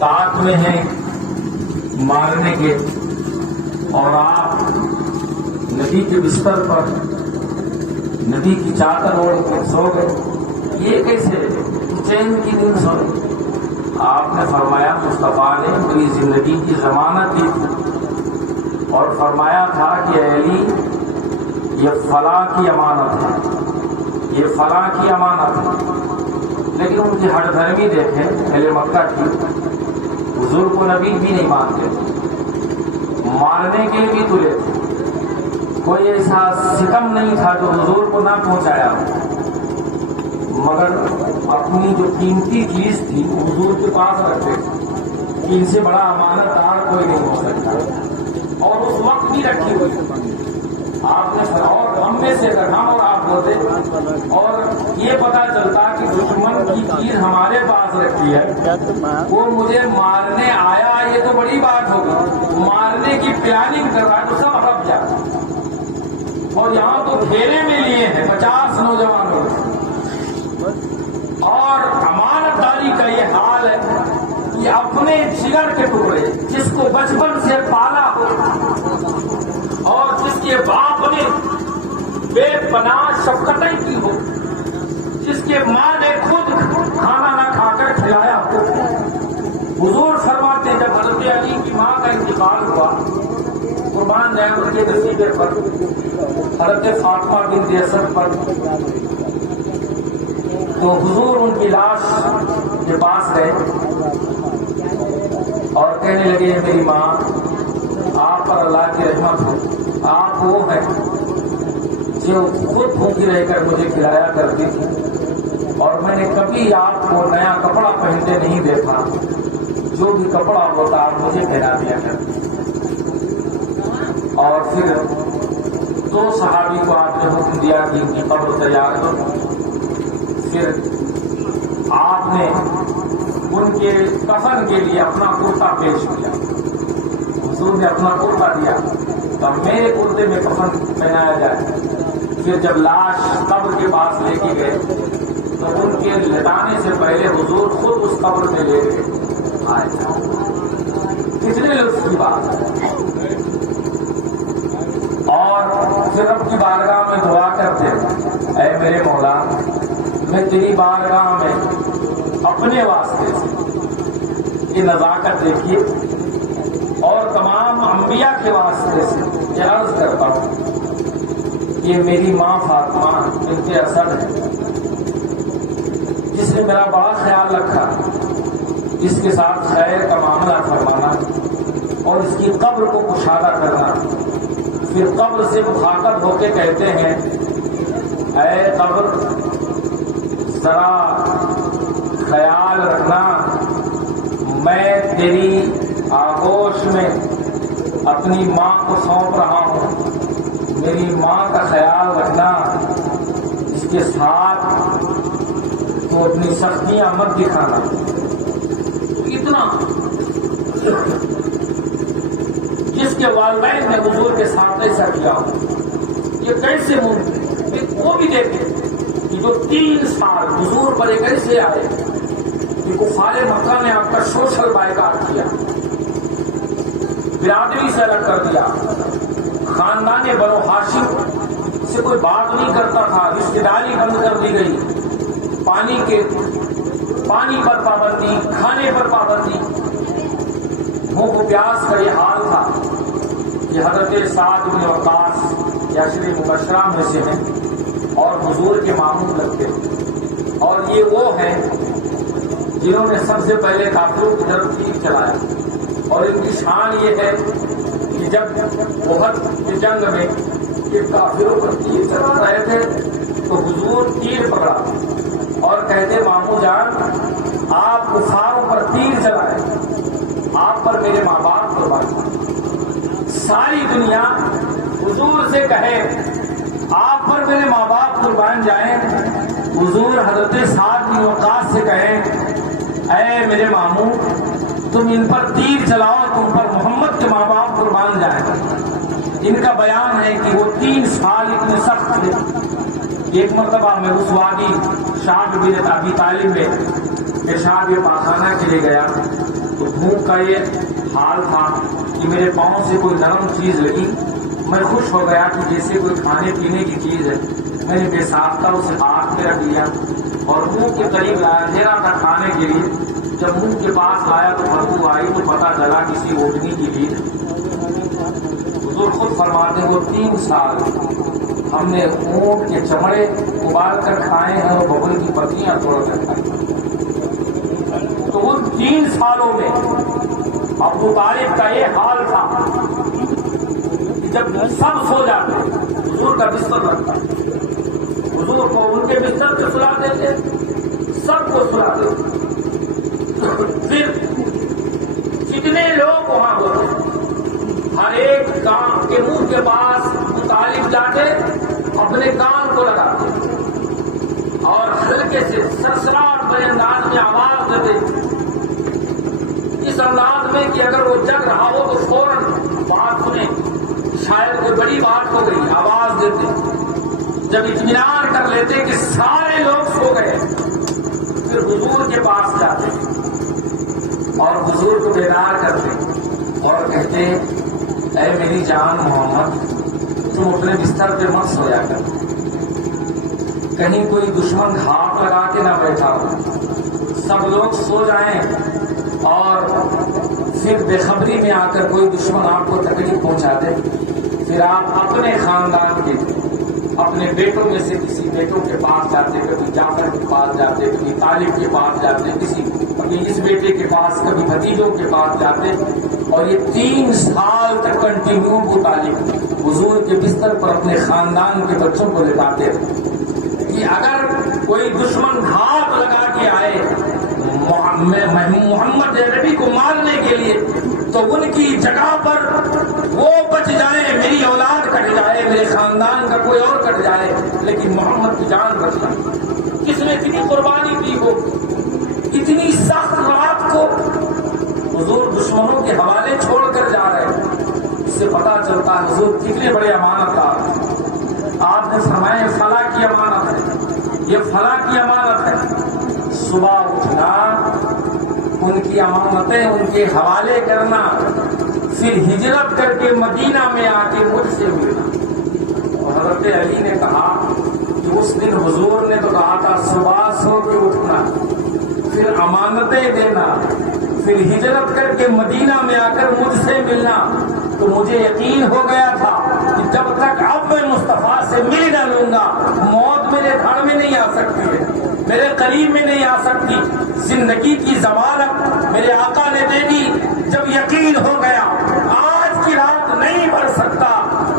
طاق میں ہیں مارنے کے، اور آپ نبی کے بستر پر نبی کی چادر اوڑھ کر سو گئے۔ یہ کیسے چین کی نیند سوئی؟ آپ نے فرمایا مصطفیٰ نے میری زندگی کی ضمانت دی تھی اور فرمایا تھا کہ اے علی یہ فلاں کی امانت ہے، یہ فلاں کی امانت ہے۔ لیکن ان کی ہٹ دھرمی دیکھیں اہل مکہ کی، حضور کو نبی بھی نہیں مانتے، مارنے کے بھی تلے تھے، کوئی ایسا ستم نہیں تھا جو حضور کو نہ پہنچایا، مگر اپنی جو قیمتی چیز تھی وہ حضور کے پاس رکھتے تھے، ان سے بڑا امانت دار کوئی نہیں ہو سکتا، اور اس وقت بھی رکھی ہوئی۔ آپ نے اور ہم میں سے اگر ہم اور آپ ہوتے اور یہ پتا چلتا کہ دشمن کی چیز ہمارے پاس رکھی ہے، وہ مجھے مارنے آیا، یہ تو بڑی بات ہوگی، مارنے کی پلاننگ کر رہا ہے تو سب ہڑپ جاتا۔ اور یہاں تو گھیرے میں لیے ہیں 50 نوجوانوں اور امانتداری کا یہ حال ہے کہ اپنے جگر کے ٹکڑے جس کو بچپن سے پالا ہو اور جس کے باپ نے بے پناہ شفقتیں کی ہو، جس کے ماں نے خود کھانا نہ کھا کر کھلایا ہو۔ حضور فرماتے جب حضرت علی کی ماں کا انتقال ہوا، قربان جائے ان کے نصیبے پر، حضرت فاطمہ بنت اسد پر، تو حضور ان کی لاش کے پاس گئے اور کہنے لگے میری ماں، آپ پر اللہ کی رحمت ہو، آپ وہ ہیں جو خود بھوکی رہ کر مجھے کھلایا کرتی تھی اور میں نے کبھی آپ کو نیا کپڑا پہنتے نہیں دیکھا، جو بھی کپڑا ہوتا آپ مجھے پہنا دیا کرتے۔ اور پھر 2 صحابی کو آپ نے حکم دیا کہ ان کی قبر تیار کرو۔ پھر آپ نے ان کے کفن کے لیے اپنا کرتا پیش کیا، حضور نے اپنا کرتا دیا تو میرے کرتے میں کفن پہنایا جائے۔ پھر جب لاش قبر کے پاس لے کے گئے تو ان کے لٹانے سے پہلے حضور خود اس قبر میں لے گئے آئے۔ کتنے لطف کی بات ہے۔ اور پھر رب کی بارگاہ میں دعا کرتے، اے میرے مولا، میں تیری بارگاہ میں اپنے واسطے سے یہ نزاکت دیکھیے اور تمام انبیاء کے واسطے سے یہ عرض کرتا ہوں، یہ میری ماں فاطمہ بنت اسد ہے جس نے میرا بڑا خیال رکھا، جس کے ساتھ خیر کا معاملہ فرمانا اور اس کی قبر کو کشادہ کرنا۔ پھر قبر سے مخاطب ہو کے کہتے ہیں، اے قبر ذرا خیال رکھنا، میں تیری آغوش میں اپنی ماں کو سونپ رہا ہوں، میری ماں کا خیال رکھنا، اس کے ساتھ تو اپنی سختیاں مت دکھانا۔ اتنا جس کے والدین نے حضور کے ساتھ ایسا کیا ہو، یہ کیسے ممکن؟ وہ بھی دیکھیں کہ جو 3 سال حضور پر ایک ایسے آئے کہ کفار مکہ نے آپ کا سوشل بائیکاٹ کیا، برادری سے الگ کر دیا، خاندان بنو ہاشم سے کوئی بات نہیں کرتا تھا، رشتے داری بند کر دی گئی، پانی پر پابندی، کھانے پر پابندی، بھوک و پیاس کا یہ حال تھا کہ حضرت سعد بن وقاص یا عشرہ مبشرہ میں سے ہیں اور حضور کے ماموں لگتے ہیں، اور یہ وہ ہیں جنہوں نے سب سے پہلے کافروں کی طرف تیر چلایا، اور ان کی شان یہ ہے کہ جب احد کی جنگ میں یہ کافروں پر تیر چلا رہے تھے تو حضور تیر پکڑا اور کہتے ماموں جان آپ کفاروں پر تیر چلائے، آپ پر میرے ماں باپ قربان۔ ساری دنیا حضور سے کہے آپ پر میرے ماں باپ قربان جائیں، حضور حضرت سعد بن وقاص سے کہیں اے میرے ماموں تم ان پر تیر چلاؤ، تم پر محمد کے ماں باپ قربان جائیں۔ ان کا بیان ہے کہ وہ 3 سال اتنے سخت تھے۔ ایک مرتبہ میں اس وادی شعب بن ابی طالب میں پیشاب پاخانہ کے لیے گیا تو بھوک کا یہ حال تھا کہ میرے پاؤں سے کوئی نرم چیز لگی، میں خوش ہو گیا کہ جیسے کوئی کھانے پینے کی چیز ہے، میں نے بے ساختہ اسے ہاتھ میں رکھ لیا اور منہ کے قریب لایا، دھیرا تھا کھانے کے لیے۔ جب منہ کے پاس لایا تو بدبو آئی تو پتہ چلا کسی اوٹنی کی چیز۔ حضور خود فرماتے وہ 3 سال ہم نے اونٹ کے چمڑے ابال کر کھائے ہیں اور ببل کی پتیاں توڑ کر کھائے۔ تو ان 3 سالوں میں ابو طالب کا یہ حال تھا کہ جب سب سو جاتے حضور کا بستر رکھتا، حضور کو ان کے بستر پہ سلا دیتے، سب کو سلا دیتے۔ پھر جتنے لوگ وہاں ہوتے ہر ایک کان کے منہ کے پاس ابو طالب جاتے، اپنے کان کو لگاتے اور ہلکے سے سرسراہٹ بڑے انداز میں آواز دیتے، اس انداز میں کہ اگر وہ جگ رہا ہو تو فوراً بات سنیں، شاید کوئی بڑی بات ہو گئی، آواز دیتے جب اطمینان کر لیتے کہ سارے لوگ سو گئے پھر حضور کے پاس جاتے اور حضور کو بیدار کرتے اور کہتے اے میری جان محمد تم اپنے بستر پہ مت سویا کر، کہیں کوئی دشمن ہاتھ لگا کے نہ بیٹھا ہو، سب لوگ سو جائیں اور پھر بے خبری میں آ کر کوئی دشمن آپ کو تکلیف پہنچا دے، پھر آپ اپنے خاندان کے اپنے بیٹوں میں سے کسی بیٹوں کے پاس جاتے، کبھی جعفر کے پاس جاتے، کبھی طالب کے پاس جاتے، کسی اپنے اس بیٹے کے پاس، کبھی بھتیجوں کے پاس جاتے، اور یہ 3 سال تک کنٹینیو ابو طالب حضور کے بستر پر اپنے خاندان کے بچوں کو لٹاتے رہے کہ اگر کوئی دشمن ہاتھ لگا کے آئے محمد نبی کو مارنے کے لیے تو ان کی جگہ پر وہ بچ جائے، میری اولاد کٹ جائے، میرے خاندان کا کوئی اور کٹ جائے، لیکن محمد کی جان بچ جائے۔ کس نے اتنی قربانی کی ہو، اتنی سخت رات کو حضور دشمنوں کے حوالے چھوڑ کر جا رہے ہیں، اس سے پتا چلتا ہے حضور کتنے بڑے امانت دار۔ آپ نے فرمایا فلاں کی امانت ہے، یہ فلاں کی امانت ہے، صبح اٹھنا، ان کی امانتیں ان کے حوالے کرنا، پھر ہجرت کر کے مدینہ میں آ کے مجھ سے ملنا۔ اور حضرت علی نے کہا کہ اس دن حضور نے تو کہا تھا صبح سو کے اٹھنا، پھر امانتیں دینا، پھر ہجرت کر کے مدینہ میں آ کر مجھ سے ملنا، تو مجھے یقین ہو گیا تھا کہ جب تک اب میں مصطفیٰ سے مل نہ لوں گا موت میرے گھر میں نہیں آ سکتی ہے، میرے قریب میں نہیں آ سکتی۔ زندگی کی ضمانت میرے آقا نے دے دی۔ جب یقین ہو گیا آج کی رات نہیں بڑھ سکتا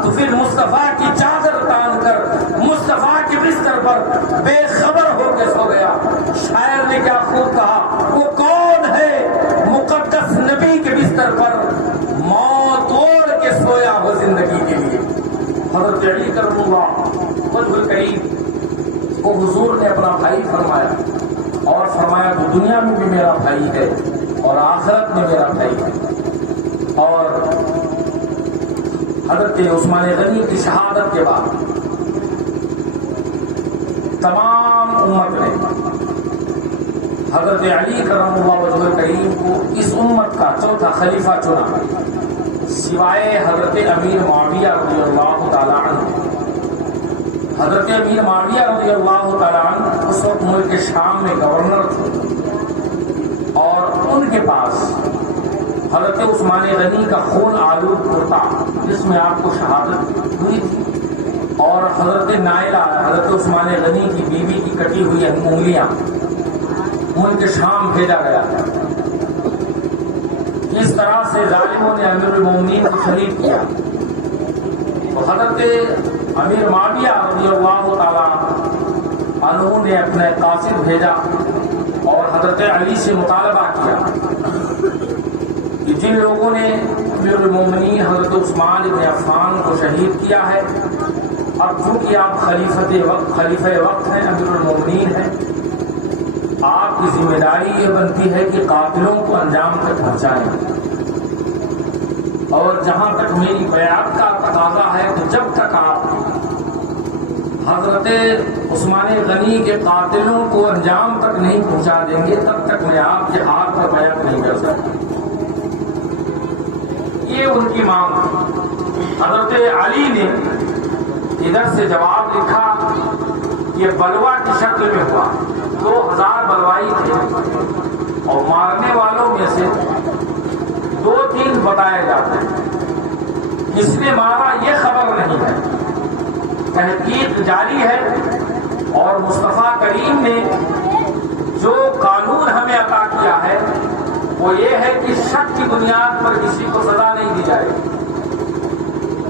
تو پھر مصطفیٰ کی چادر تان کر مصطفیٰ کے بستر پر بے خبر ہو کے سو گیا۔ شاعر نے کیا خوب کہا، وہ کون ہے مقدس نبی کے بستر پر موت اوڑھ کے سویا ہو زندگی کے لیے۔ حضرت علی کرم اللہ وجہ الکریم کو حضور نے اپنا بھائی فرمایا اور فرمایا کہ دنیا میں بھی میرا بھائی ہے اور آخرت میں میرا بھائی ہے۔ اور حضرت عثمان غنی کی شہادت کے بعد تمام امت نے حضرت علی کرم اللہ وجہ الکریم کو اس امت کا چوتھا خلیفہ چنا، سوائے حضرت امیر معاویہ رضی اللہ تعالیٰ عنہ۔ حضرت امیر معاویہ رضی اللہ تعالیٰ عنہ اس وقت ملک شام میں گورنر تھے اور ان کے پاس حضرت عثمان غنی کا خون آلود کرتا جس میں آپ کو شہادت ہوئی تھی، اور حضرت نائلہ حضرت عثمان غنی کی بیوی کی کٹی ہوئی انگلیاں ملک شام بھیجا گیا۔ اس طرح سے ظالموں نے امیر المومنین کو شہید کیا، تو حضرت امیر معاویہ رضی اللہ تعالیٰ عنہ نے اپنے قاصد بھیجا اور حضرت علی سے مطالبہ کیا کہ جن لوگوں نے امیر المومنین حضرت عثمان بن عفان کو شہید کیا ہے، اب چونکہ آپ خلیفہ وقت ہیں، امیر المومنین ہیں، آپ کی ذمہ داری یہ بنتی ہے کہ قاتلوں کو انجام تک پہنچائیں، اور جہاں تک میری بیعت کا تقاضا ہے تو جب تک آپ حضرت عثمان غنی کے قاتلوں کو انجام تک نہیں پہنچا دیں گے تب تک میں آپ کے ہاتھ پر بیعت نہیں کر سکتا۔ یہ ان کی مانگ۔ حضرت علی نے ادھر سے جواب لکھا، یہ بلوا کی شکل میں ہوا، 2000 بلوائی تھے اور مارنے والوں میں سے 2-3 بتائے جاتے ہیں، کس نے مارا یہ خبر نہیں ہے، تحقیق جاری ہے۔ اور مصطفیٰ کریم نے جو قانون ہمیں عطا کیا ہے وہ یہ ہے کہ شک کی بنیاد پر کسی کو سزا نہیں دی جائے،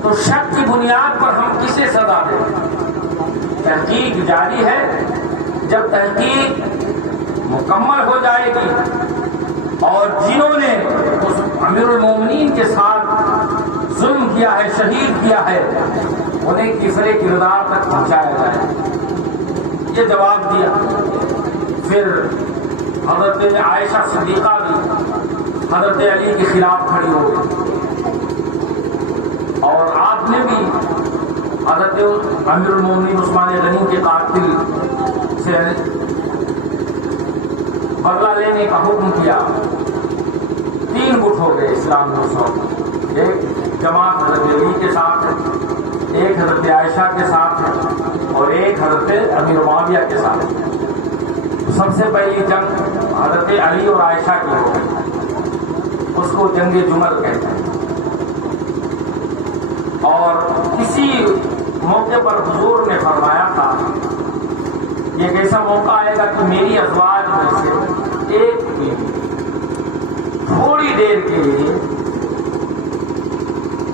تو شک کی بنیاد پر ہم کسے سزا دیں؟ تحقیق جاری ہے، جب تحقیق مکمل ہو جائے گی اور جنہوں نے امیر المومنین کے ساتھ ظلم کیا ہے، شہید کیا ہے، انہیں کفر کردار تک پہنچایا جائے۔ یہ جواب دیا۔ پھر حضرت عائشہ صدیقہ بھی حضرت علی کے خلاف کھڑی ہو گئی اور آپ نے بھی حضرت امیر المومنین عثمان غنی کے قاتل سے بدلہ لینے کا حکم کیا. 3 گٹ ہو گئے اسلام میں اس وقت. ایک جماعت حضرت علی کے ساتھ ہے، ایک حضرت عائشہ کے ساتھ ہے، اور ایک حضرت امیر معاویہ کے ساتھ ہے. سب سے پہلی جنگ حضرت علی اور عائشہ کی ہو گئی، اس کو جنگ جمل کہتے ہیں. اور کسی موقع پر حضور نے فرمایا تھا یہ ایک ایسا موقع آئے گا کہ میری ازواج میں سے ایک بیوی تھوڑی دیر کے لیے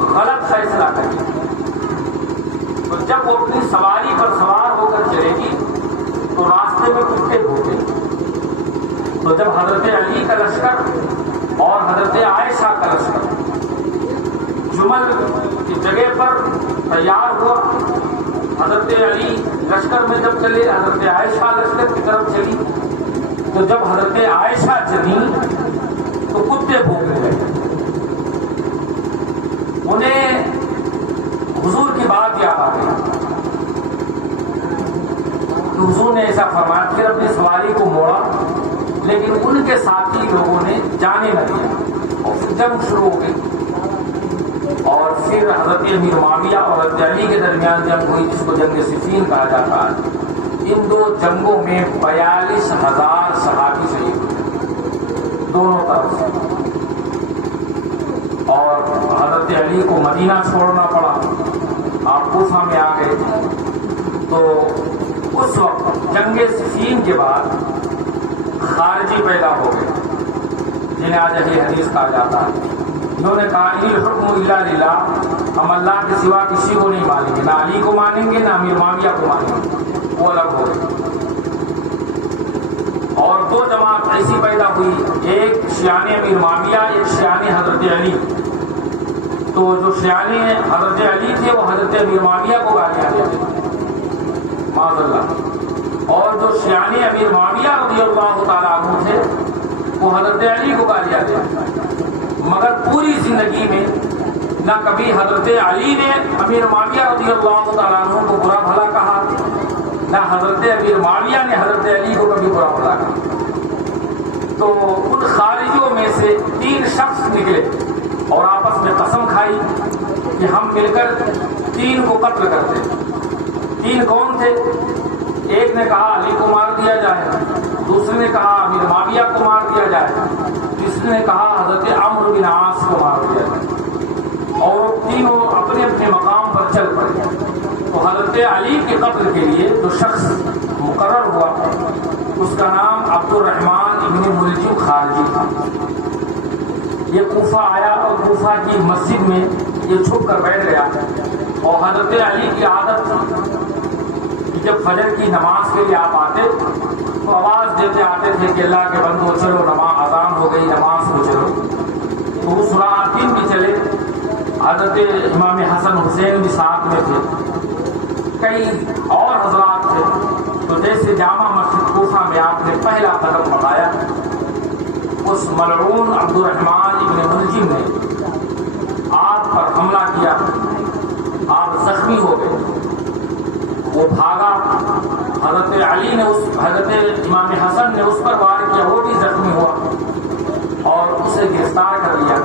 غلط فیصلہ کرے، تو جب وہ اپنی سواری پر سوار ہو کر چلے گی تو راستے میں کتے بھوکے. تو جب حضرت علی کا لشکر اور حضرت عائشہ کا لشکر جمل کی جگہ پر تیار ہوا، حضرت علی لشکر میں جب چلے، حضرت عائشہ لشکر کی طرف چلی، تو جب حضرت عائشہ چلی تو کتے بھونکنے لگے. انہیں حضور کی بات یاد آ گئی. حضور نے ایسا فرمایا، پھر اپنی سواری کو موڑا، لیکن ان کے ساتھی لوگوں نے جانے نہ دیا اور پھر جنگ شروع ہو گئی. اور پھر حضرت امیر معاویہ اور حضرت علی کے درمیان جنگ ہوئی، جس کو جنگ صفین کہا جاتا ہے. ان 2 جنگوں میں 42,000 صحابی شہید ہوئے دونوں طرف سے. اور حضرت علی کو مدینہ چھوڑنا پڑا، آپ کوفہ میں آ گئے. تو اس وقت جنگ صفین کے بعد خارجی پیدا ہو گئے، جنہیں آج اہل حدیث کہا جاتا ہے. انہوں نے کہا الحکم الا للہ، ہم اللہ کے سوا کسی کو نہیں مانیں گے، نہ علی کو مانیں گے نہ امیر معاویہ کو مانیں گے. وہ الگ ہو گئے. اور 2 جماعت ایسی پیدا ہوئی، ایک شیعان امیر معاویہ، ایک شیعان حضرت علی. تو جو شیعان حضرت علی تھے وہ حضرت امیر معاویہ کو گالیاں دیتے معاذ اللہ، اور جو شیعان امیر معاویہ رضی اللہ تعالیٰ عنہ تھے وہ حضرت علی کو گالیاں دیتے. مگر پوری زندگی میں نہ کبھی حضرت علی نے امیر معاویہ رضی اللہ تعالیٰ عنہ کو برا بھلا کہا، نہ حضرت امیر معاویہ نے حضرت علی کو کبھی برا بھلا کہا. تو ان خارجوں میں سے 3 شخص نکلے اور آپس میں قسم کھائی کہ ہم مل کر 3 کو قتل کرتے. 3 کون تھے؟ ایک نے کہا علی کو مار دیا جائے، دوسرے نے کہا امیر معاویہ کو مار دیا جائے، تیسرے نے کہا حضرت عمرو بن عاص کو مار دیا جائے. اور تینوں اپنے اپنے مقام پر چل پڑے. تو حضرت علی کے قتل کے لیے جو شخص مقرر ہوا اس کا نام عبد الرحمن ابن ملجم خارجی تھا. یہ کوفہ آیا اور کوفہ کی مسجد میں یہ چھپ کر بیٹھ گیا. اور حضرت علی کی عادت کہ جب فجر کی نماز کے لیے آپ آتے تو آواز دیتے آتے تھے کہ اللہ کے بندو چلو، نماز اذان ہو گئی، نماز کو چلو. تو اس رات 3 بھی چلے. حضرت امام حسن حسین بھی ساتھ میں تھے، کئی اور حضرات تھے. تو جیسے جامع مسجد کوفہ میں آپ نے پہلا قدم بڑھایا، اس ملعون عبد الرحمن ابن ملجم نے آپ پر حملہ کیا، آپ زخمی ہو گئے. وہ بھاگا، حضرت علی نے حضرت امام حسن نے اس پر وار کیا، وہ بھی زخمی ہوا اور اسے گرفتار کر لیا.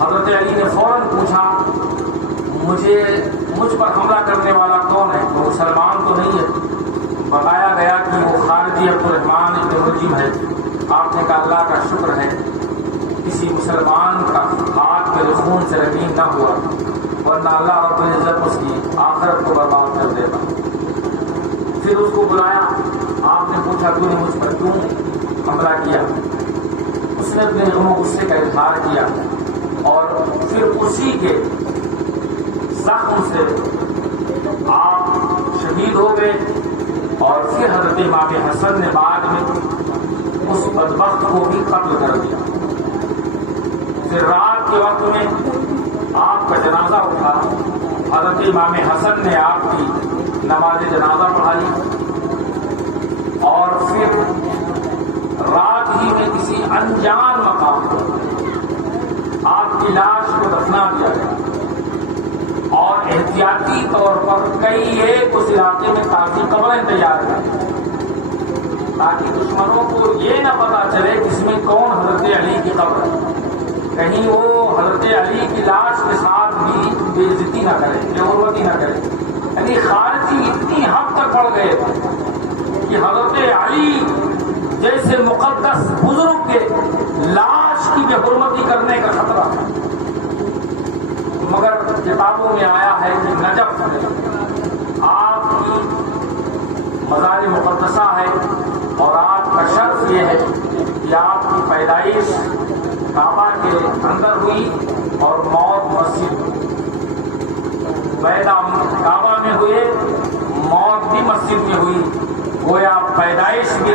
حضرت علی نے فوراً پوچھا مجھ پر حملہ کرنے والا کون ہے؟ تو مسلمان تو نہیں ہے. بتایا گیا کہ وہ خارجی عبد الرحمن ابن ملجم ہے. آپ نے کہا اللہ کا شکر ہے کسی مسلمان کا ہاتھ میرے خون سے رنگین نہ ہوا، ورنہ اللہ رب العزت اس کی آخرت کو برباد کر دیتا. پھر اس کو بلایا، آپ نے پوچھا تو نے مجھ پر کیوں حملہ کیا؟ اس نے اپنے غم و غصے کا اظہار کیا اور پھر اسی کے زخم سے آپ شہید ہو گئے. اور پھر حضرت امام حسن نے بعد میں اس بدبخت کو بھی قتل کر دیا. پھر رات کے وقت میں آپ کا جنازہ اٹھا، حضرت امام حسن نے آپ کی نماز جنازہ پڑھائی اور پھر رات ہی میں کسی انجان مقام پر آپ کی لاش کو دفنا دیا گیا. اور احتیاطی طور پر کئی ایک اس علاقے میں تازی قبریں تیار کریں تاکہ دشمنوں کو یہ نہ پتا چلے کہ اس میں کون حضرت علی کی قبر ہے، کہیں وہ حضرت علی کی لاش کے ساتھ بھی بے عزتی نہ کرے، بے حرمتی نہ کرے۔ یعنی خارجی اتنی حد تک بڑھ گئے کہ حضرت علی جیسے مقدس بزرگ کے لاش کی بے حرمتی کرنے کا خطرہ تھا۔ مگر کتابوں میں آیا ہے کہ نجف آپ کی مزار مقدسہ ہے اور آپ کا شرف یہ ہے کہ آپ کی پیدائش کعبہ کے اندر ہوئی اور موت مسجد پیدا کعبہ میں ہوئے، موت بھی مسجد میں ہوئی، گویا پیدائش بھی